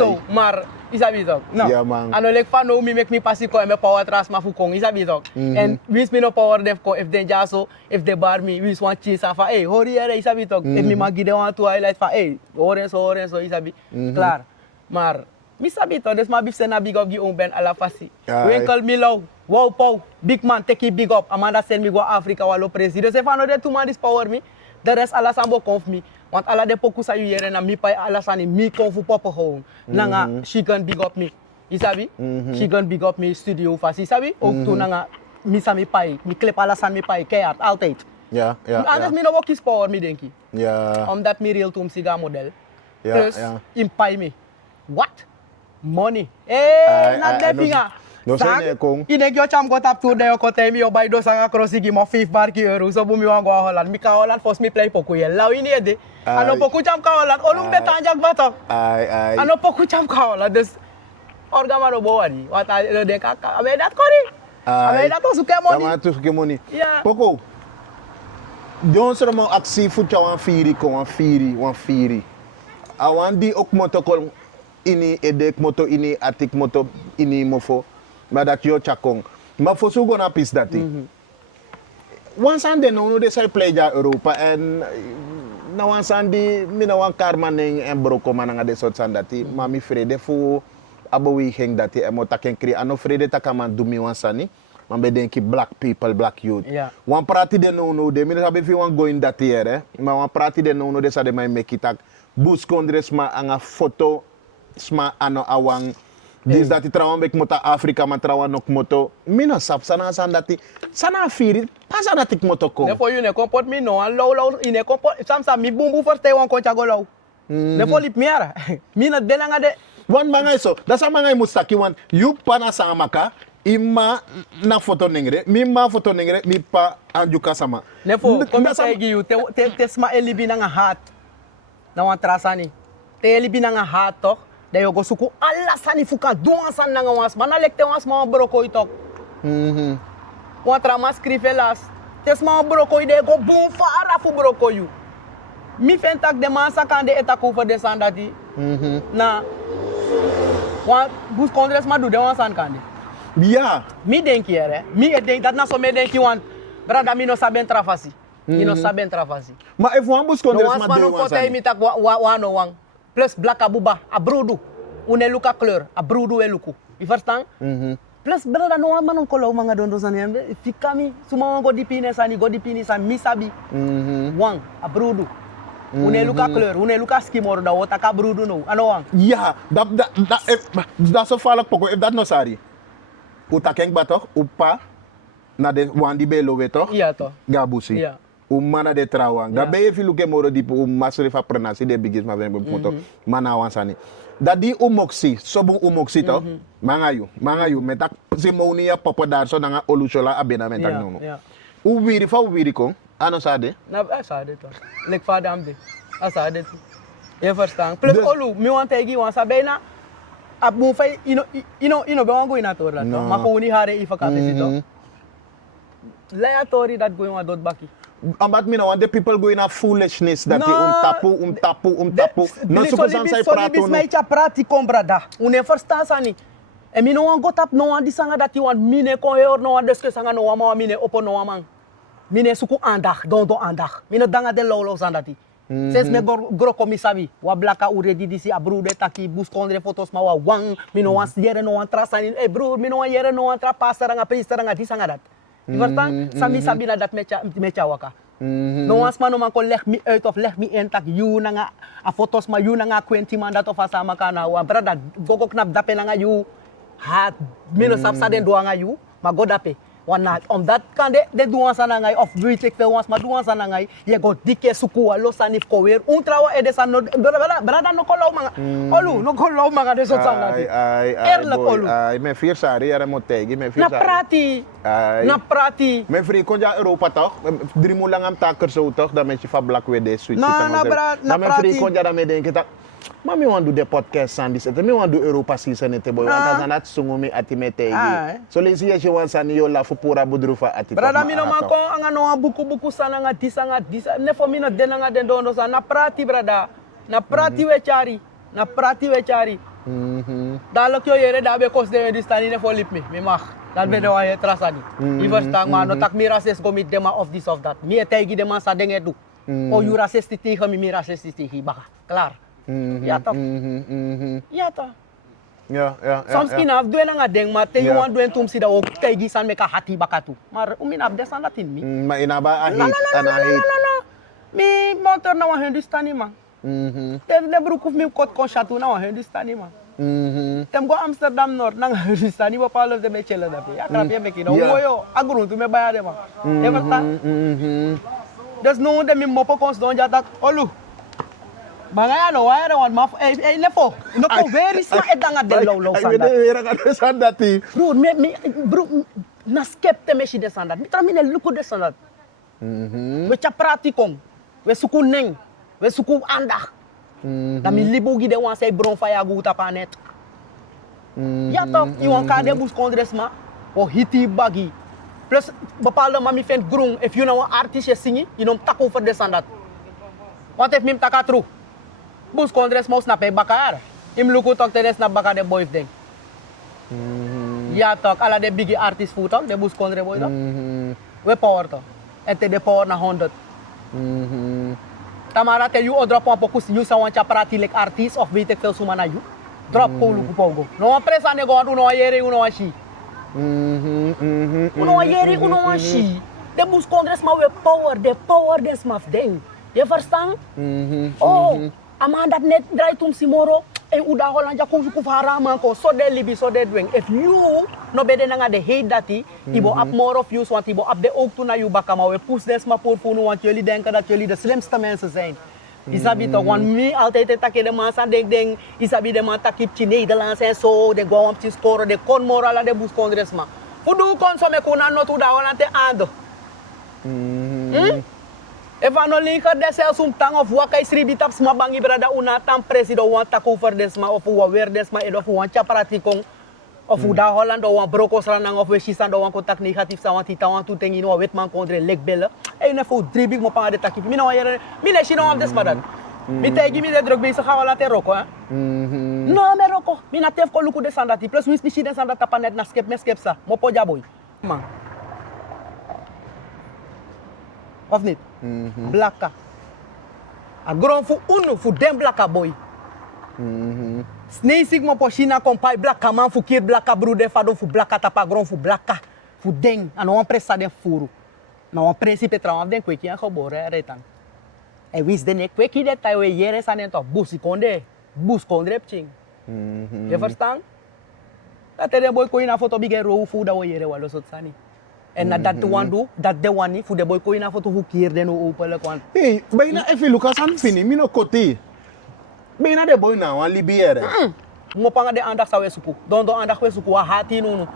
So mar isabi to. No. Yeah, man. Ano lek pa no mi make mi pasi ko me power trans mafukong isabi to. And wis mi no power def ko if de jaso if de bar mi wis wan chisa fa hori ere isabi to. If mi magide wan to highlight fa oren so isabi. Klar. Mar mi sabi to, des ma bif sena big up gi ben ala fasi. Winkle Milo, wow pow, big man take big up. Amanda send me go Africa walo president. Se fano de two man power me. The rest ala sambo conf me. Want ala de poku sa yere na mi pay ala sani mi confu papa home. Nanga she can big up me. Isabi? She can big up me studio fasi sabi. Ok tu nanga mi sa mi pay, mi clip ala san mi pay kay art outate. Yeah. Antes mi no work is power mi denki. Yeah. Dat mi real tum siga model. Yeah, Plus yeah. impay me. What? Money. Not that thing. No say ne kong. Ine kyo cham ko tap tour de ko temi o bay do sanga crossing mo 5 bar ki euro so bumi wan go Holland. Mi ka Holland first mi play poku yel. Law ini ede. Ano poku cham ka Holland. Olum beta jak batok. Ai. Ano poku cham ka Holland. Des orga maro bowari. Wata de ka ame dat kori. Ame dat to suke money. Tama to suke money. Yeah. Poko. Don sera mo aksi fucha wan firi. Awan di ok motokol ini edek moto ini atik moto ini mofo maar dat yo chakong maar voor zo gona pis dati once and then no de sai play ja Europa en na once and di mina wan karman en broko mananga de sot sandati mami frede fu abo wi heng dati e mo taken kri ano frede takaman dumi once ani man be den ki black people black youth wan prati de no de mina sabe fi wan going dati ere maar wan prati de no de sa de mai mekitak bus kondres ma anga foto sma ano awang dis dati trawan bek mota Afrika man trawan nok moto mina sap sana sandati sana firi pasa dati moto ko ne fo you ne comport mi no an low ine comport sam mi bumbu first day wan ko chago low ne fo lip miara mina denanga de wan mangay so da sa mangay mustaki wan you pana sama ka ima na foto nengre mi ma foto nengre mi pa anjuka sama ne fo comme ça gi you te sma elibina nga hat na wan trasani te elibina nga hat to dayo go suku alla sani fuka duan san nanga was mana lekte was ma broko itok wan tramas krifelas tes ma broko ide go bon fara fu broko you mi fentak de man sakande etaku for desandati na wan bus kongres ma du de wan san kande yeah mi denki ere mi denk dat na so me denki wan brada mi no saben trafasi mi no saben trafasi ma if wan bus kondres ma de wan san mi tak wano wang plus Black Abuba, a brudu. Une luka kleur, a brudu e luku. You understand? Plus brada no man on kolo manga dondo sani. Fikami suma go dipine sani misabi. Wang, a brudu. Une luka kleur, une luka skimor da wota ka brudu no. Ano wang? Yeah, dat so falak poko if dat no sari. Uta keng batok, upa na de wandi belo wetok. Iya to. Gabusi. Yeah. Mana de trawan. Gabe fi luke moro di masri fa prenasi de bigis ma ven moto. Mana wansani. Dadi umoksi, sobung umoksi to. Mangayu metak simonia popo dar so nanga oluchola abena metak nono. Uwiri ko. Ano sade? Na sade to. Lek fa damde. Asade to. You understand? Plus olu mi wan tegi wan sabena abu fay ino be wan go ina tor la to. Makuni hare ifa ka to. Laya tori dat go wan dot baki. Ambat mina wan de people go in a foolishness that tapu. No supposam sai prato no. Bismai cha prati kombrada. Une firsta sani. E mi no wan go tap no wan disanga dat wan mine ko yor no wan deske sanga no wan mine opo no wan. Mine suku andag, don andag. Mine danga de lolo sandati. Sinds me gro komi sabi, wa blaka already disi a broer de taki bus kondre fotos ma wa wang, mi no wan yere no wan tra sani, broer mi no wan yere no wan tra pasaranga pristeranga disanga dat. Ivertang sami sabi na dat mecha waka. No wan man no man kon leg mi uit of leg mi in tak you na nga a fotos ma you na nga 20 man dat of asama kana wa brada gogo knap dape na nga you hat mino sapsa den do nga you ma go dape. Want omdat kan de doen sana ngai of weet ik veel was maar doen sana ngai je go dikke suku alo sanif ko weer untrawa e de san brada no kolou manga olu no kolou manga de so sana Ai, boy, ai, me vier sari era motegi, me vier na prati Me free kon ja Europa toch? 3 mo lang am takker zo toch? Dan met je van Black Wede switch. Na me free kon ja dan me denk ik maar me want do de podcast aan dit. Me want do Europa season ete boy. Want dan dat sungu me ati metegi. So lezi je wan san yo la fu pura budrufa ati. Brada mi no man ko anga no buku sana nga disa ne fo mi no den nga den dondo sa na prati brada. Na prati we chari. Na prati we chari. Dalok yo yere da be kos de di stani ne fo lip me mag. Dat ben de wa je trasani. I verstaan maar no tak mi rasis go mit dema of this of that. Mi etegi de man sa denge du. O you rasisti tegen mi rasisti tegen baka. Klaar. Ja toch? Ja toch? Ja. Soms kinaf doen nga ding maar te you want doen tum sida ook tegi san meka hati bakatu. Maar uminaf desan dat in mi. Maar inaba ahit anahit. Mi motor na wa Hindustani man. De broek of mi kot konshatu na wa Hindustani man. Tem go Amsterdam North nang Hindustani ba palo de me chela dape. Ya krapye me kino. Oyo agrun tu me bayade man. Je verstaan? Dus no de mi mopo kons don ja tak olu. Bangaya no wire one maf lefo no ko very smart edanga de low sanda Era kan sandati. bro na skepte me shi de sanda mi tra mi ne luku de sanda we chaprati kong we suku neng we suku andak da mi libogi de wan say bron faya gu ta panet ya to i wan ka de bus kongresma o hiti bagi plus bepaalde mami fen grung if you know artist singi you know tako for de sanda wat if mim taka true bus kongres mau snap bakar. Im luku tok tenes na bakar de boys ding. Ya tok ala de bigi artist futok de bus kongres boy tok. We power to. Ete de power na 100. Tamara te you drop un pouco you sa wan chaprati like artist of weet ik veel sumana you. Drop ko luku pogo. No presa ne go adu no yere uno washi. Uno yere uno washi. De bus kongres ma we power de smaf ding. Je verstaan? Oh. Amanda net draai tum simoro en uda holanja ko ku fara man ko so de libi so de dweng if you no bede nga de hate dati ibo up more of you want ibo up de ook tu na you bakama we push des ma por funu want jullie denken dat jullie de slimste mensen zijn. Isabi toch want me altijd takke de man sa ding isabi de man takip chi Nederlands en so de go om te score de kon moral de bus kongresma. Fudu kon so me kuna no tu da holante ando. If I no linker de sel tang of wakai sribi tap sma bangi brada una tam presido wan tako for desma of wa wer desma edo wan chaparati kong of da Holland wan brokos ranang of we shisan do wan kontak negatief sa wan tita wan tu tengi no wetman kondre lek belle e na fo dribig mo pa de takif mi no yere mi ne shino am des badan mi tegi mi de drog be sa khawala te roko no me roko mi na tef ko luku de sandati plus mi spici de sandata panet na skep sa mo po jaboy man of niet? Blaka. A gron fu uno fu dem blaka boy. Snei sigma po China kompai blaka man fu kir blaka brude fado fu blaka tapa gron fu blaka. Fu deng ano wan presa den furu. Na wan principe traum den kweki an khobore retan. E wis den kweki de tai we yere sanen to bus kondre pching. Je verstaan? Dat de boy ko ina foto bige ro fu da we yere walo sot sani. En dat de wan dat de wan ni fu de boy ko ina foto hu kier den o opele kwan. Hey, bijna even Lucas aan fini, mino koti. Bijna de boy na wan libiere. Mo panga de andak sa we suku. Don andak we suku wa hati nunu.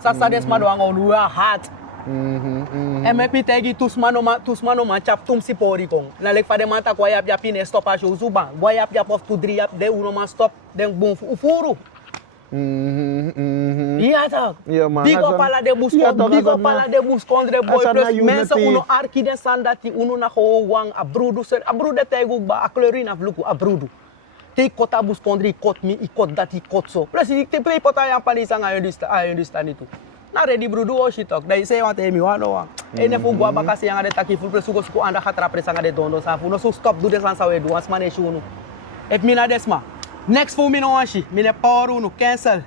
Sa des ma do anga nu wa hat. E me pitegi tusmano ma chap tum si pori kong. Na lek fa de mata kwa yap yapine stop a show zuba. Wa yap of tu dri yap de uno ma stop den boom ufuru. Iya tak. Bigo pala de bus bigo pala de bus kondre boy plus mensa uno arki den sandati uno na ho wang abrudu ser abrude tegu ba a chlorina vluku abrudu. Te kota bus kondri kot mi i kot dati kot so. Plus te play pota yang panisa nga yundista itu. Na ready bro do shit talk. Dai say want me wan no. E ne fu gwa bakasi yang ada taki full presuko suko anda khatra presa ngade dondo sa fu no so stop do this lan sa we do once man e show no. If me na desma. Next fu me no wan shi. Me ne power no cancel.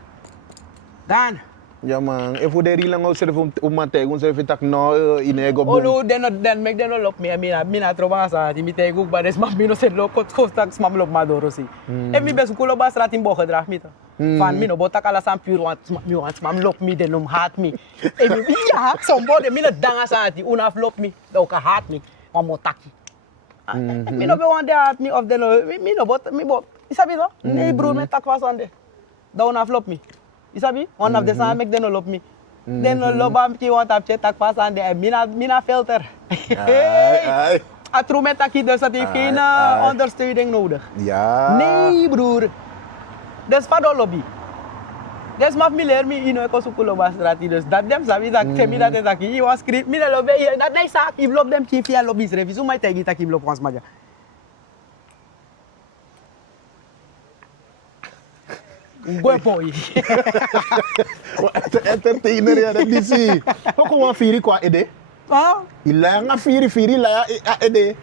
Dan. Ja man, if we der lang ook om man tegen ons tak no in ego boom. Olu den make den lop me mina trova sa ti mi te guk ba desma me no se lo kot tak smam lop madoro si. E mi besu kulo ba stratin bo gedrag mi to. Van mi no botak ala sam pure want smam lop mi den haat mi. E mi ja somebody mi no danga sa ti una lop mi do ka haat mi. Wa mo taki. Mi no be want de haat mi of den mi no bot mi bo. Isabi no? Nee bro me tak was ande. Da una lop mi. Isabi? One of the time make them love me. Then love am ki want up tak pas ande mina filter. Ai. A true met aki dus dat heeft geen ondersteuning nodig. Ja. Nee broer. Des van de lobby. Des maf mi leer mi ino ko sukulo bastrati dus dat dem sabi dat kemi dat taki i was script mi lobby dat nei sak i blob dem ki fia lobby revisu mai tagi taki blob ons maja. Goeie boy. Entertainer ya dat disi. Ook gewoon firi kwa ede. Ah, Ila nga firi la ya ede.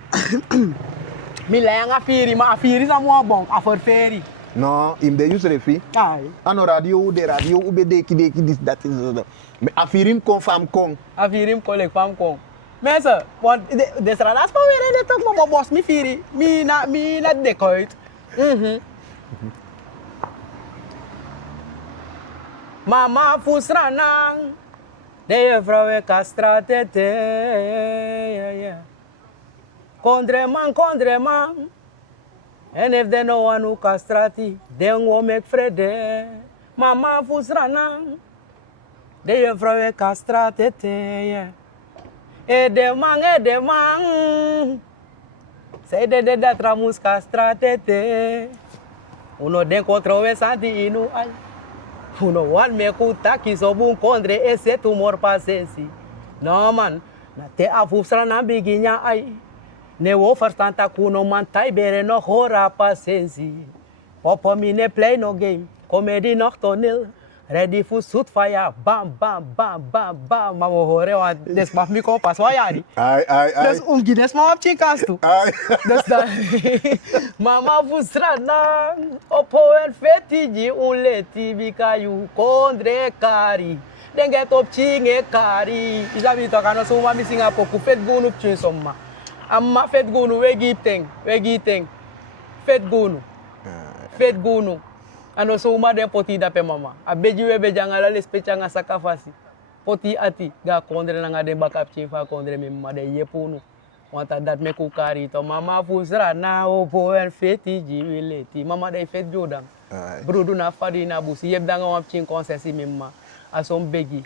mi lei nga firi ma afiri sa mo bon afor feri. No, im de use refi. Ai. Ano radio ube deki dis dat is. Me afirim kon fam kon. Afirim kolek fam kon. Mensen, want de straat pa weer in het ook maar bos mi firi. Mi na dekoit. Mama fusranang. De vrouwen castrate te. Kondre man. En if they no one who castrati, then go make vrede. Mama fusranang. De vrouwen castrate te. De man. Sei de dat ramus castrate te. Uno den controle santi inu ai. Uno wan me kutaki so bun kondre ese tumor pasensi. No man, na te afusra na biginya ai. Ne wo verstanta kuno man tai bere no hora pasensi. Popo mi ne play no game, comedy nog toneel. Ready for shoot fire, bam. Mamo hore want des maf mi ko pas wayari. Ai. Dus ungi des maf chicas tu. Ai. Dus dan mama fusrana opo en fetiji leti bikayu kondre kari. Denge top chinge kari. Isabi to kano suma mi Singapore ku fet gunu chin somma. Amma fet gunu we giteng. Fet gunu. Ano suma den poti da pe mama. A beji we bejanga la lespecha nga sakafasi. Poti ati ga kondre na nga den bakap chin fa kondre mi mama de yepunu. Want dat me kukari to mama fusra na opo en feti jiwileti. Mama de fet jodan. Brudu na fadi na busi yeb danga wap chin konsesi mi mama. Asom begi.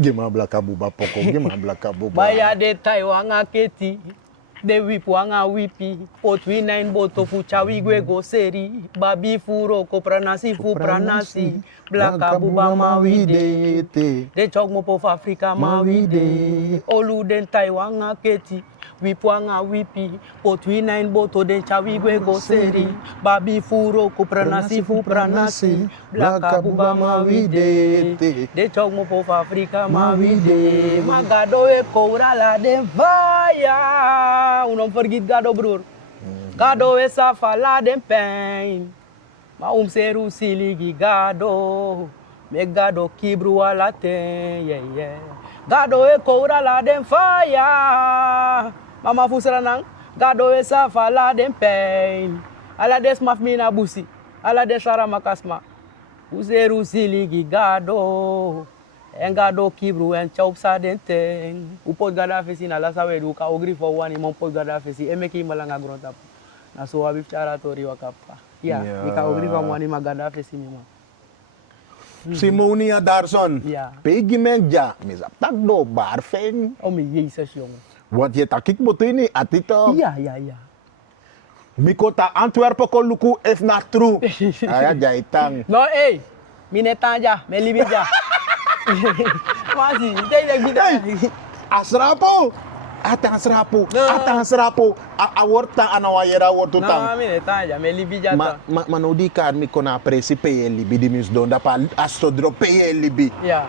Gema blaka buba poko, gema blaka buba. Baya de Taiwan keti. De wipu anga wipi, potwi nine boto fu chawi go seri, babi furo ko pranasi fu pranasi, blaka buba mawide, de chok mo po Afrika mawide, olu den Taiwan keti, wipu anga wipi, potwi nine boto den chawi go seri, babi furo ko pranasi fu pranasi, blaka buba mawide, de chok mo po Afrika mawide, magado e kourala den vaya. Não forget gado broer. Gado é safala dem pen. Ma seru siligi gado. Me gado kibru ala ten. Gado é coura lá dem faya. Mama fusra nang. Gado é safala dem pen. Ala des maf mina busi. Ala des sara makasma. Seru siligi gado. Engado kibru en chaup sa denteng. Upot gada fesi na lasa wedu ka ogri fo wani mon pot gada fesi emeki malanga grotap. Na so abif chara tori wakapa. Ya, ika ogri fo wani magada fesi mi ma. Simonia Darson. Ja. Pegi menja, misap tak do bar feng. O mi Jesus jongen. Wat je takik botini atito. Ja. Mikota Antwerpen ko luku if not true. Aya jaitang. No, mi netanja, me libija. Masih, jadi lagi dah. Asrapo. Atans rapo, No. atans rapo. A worta anawa yera wortu No, tang. mine tanja, me libi jata. Ma no di kar mi kona presi peye libi di mis don da pa astodro peye libi. Ja.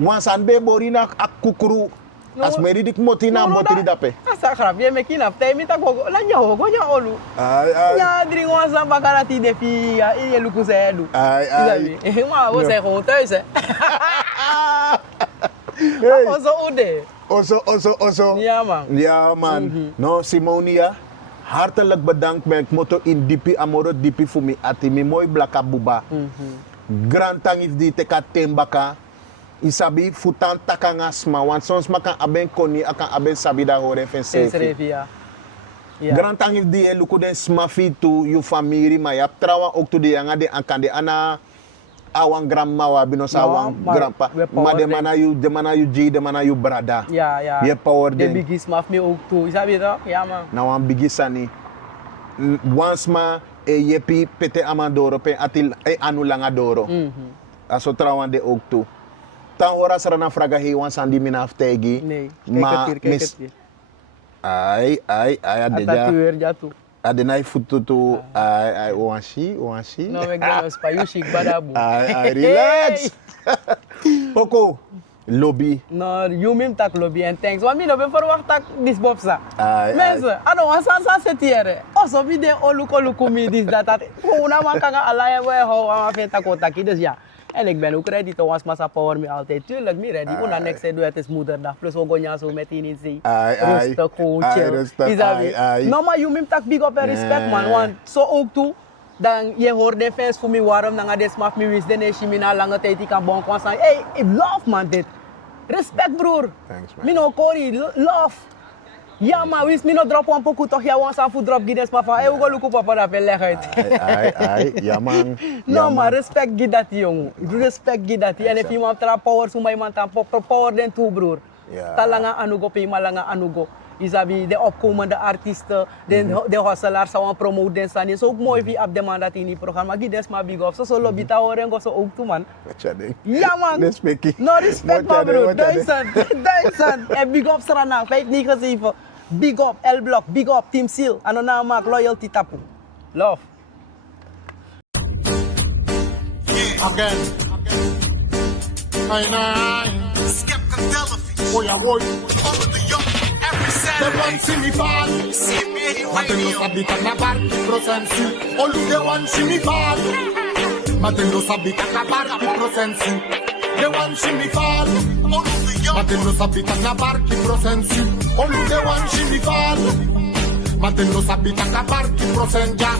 Wansan be borina ak kukuru. No. As meri dik motina motiri dape. Asa grap, je me kina, tay mi tak go, la nyaho, go nya olu. Ay, ay. Ja, drie wansan bakara ti defi, ja, in je luku ze edu. Ay, ay. Maar we zijn gewoon thuis, hè. Hey. Onze ode. Oso. Ja, man. Ja, man. No, Simonia. Hartelijk bedankt. Ben moto in dipi amoro dipi voor mi ati mi mooi blaka buba. Grand tang if di teka tembaka. Isabi futan takangasma. Want soms makan aben koni akan aben sabi da horen fen Sinds sefi. Revi, ja. Ja. Grand tang if di luku den smafi tu you family ma yap trawa ook tu di yanga de ankande ana awang grandma wa bino sa No, awang maar grandpa. we power Ma de den. mana you G, de mana you brada. Ja, ja. Je power De den. biggie smaf me ook toe. Is dat weer toch? Ja, man. Na wan bigisani once ma e yepi pete amandoro pe atil e anu langa doro aso trawan de ook toe tan ora sarana fraga he wan sandi mina aftegi Nee. Kijk het hier. ai adeja Atatuur jatuh. adenai fututu ai wanshi No, ik ben een spayushik badabu. ai relax Poko lobby No, you mim tak lobby en thanks. Want mi no ben verwacht tak dis bobsa. Ai, Mensen, ano wan san setiere. Also mi de oluko mi dis dat. Una man kan alaya we ho aan venta kotaki. Dus ja. En ik ben ook ready to was massa power me altijd. Tuurlijk, mi ready. Una next day het is moederdag. Plus we gaan zo met in zee. Rustig, gewoon chill. rustig, Is dat ai, weer? ai. No, maar you mim tak big up en respect man. Want zo ook toe. Dan je hoort de fans voor me waarom dan des maf me wist de neshi mina lange tijd ik kan bon kon zijn. Hey, ik love man dit. Respect broer. Thanks, man. Me no Corey, love. Ja man, wist me no drop een pokoe toch ja ons aan voor drop gides maar van hey we gaan look papa dat leg uit. ai ja man No man, respect gidati jongen. Respect gidati en if iemand tra power so iemand aan power den toe broer. Ja. Talanga anugo pe malanga anugo. Isabi de opkomende artiesten, de hustelaars zou promoten den staan. Is ook mooi wie op de man dat in die programma. Gides maar big up. Zo lobby ta horen go zo ook toe man. wat jij denkt Ja man. Respect. No respect Wat man jij bro. denkt, wat jij Duizend. En big up Sarana. 597. Big up L-Block. Big up Team Seal. Ano na maak loyalty tapu. Love. Again. Nine. Skepta Delafi. Boy, boy. All of the young. Every They want Saturday. see me fall. See me here Matendo radio. sabi kakabar ki prosensi. Olu they want see me fall. Matendo sabi kakabar ki prosensi. They want see me fall. All of the young. Matendo sabi kakabar ki prosensi. Olu they want see me fall. Matendo sabi kakabar ki prosenja.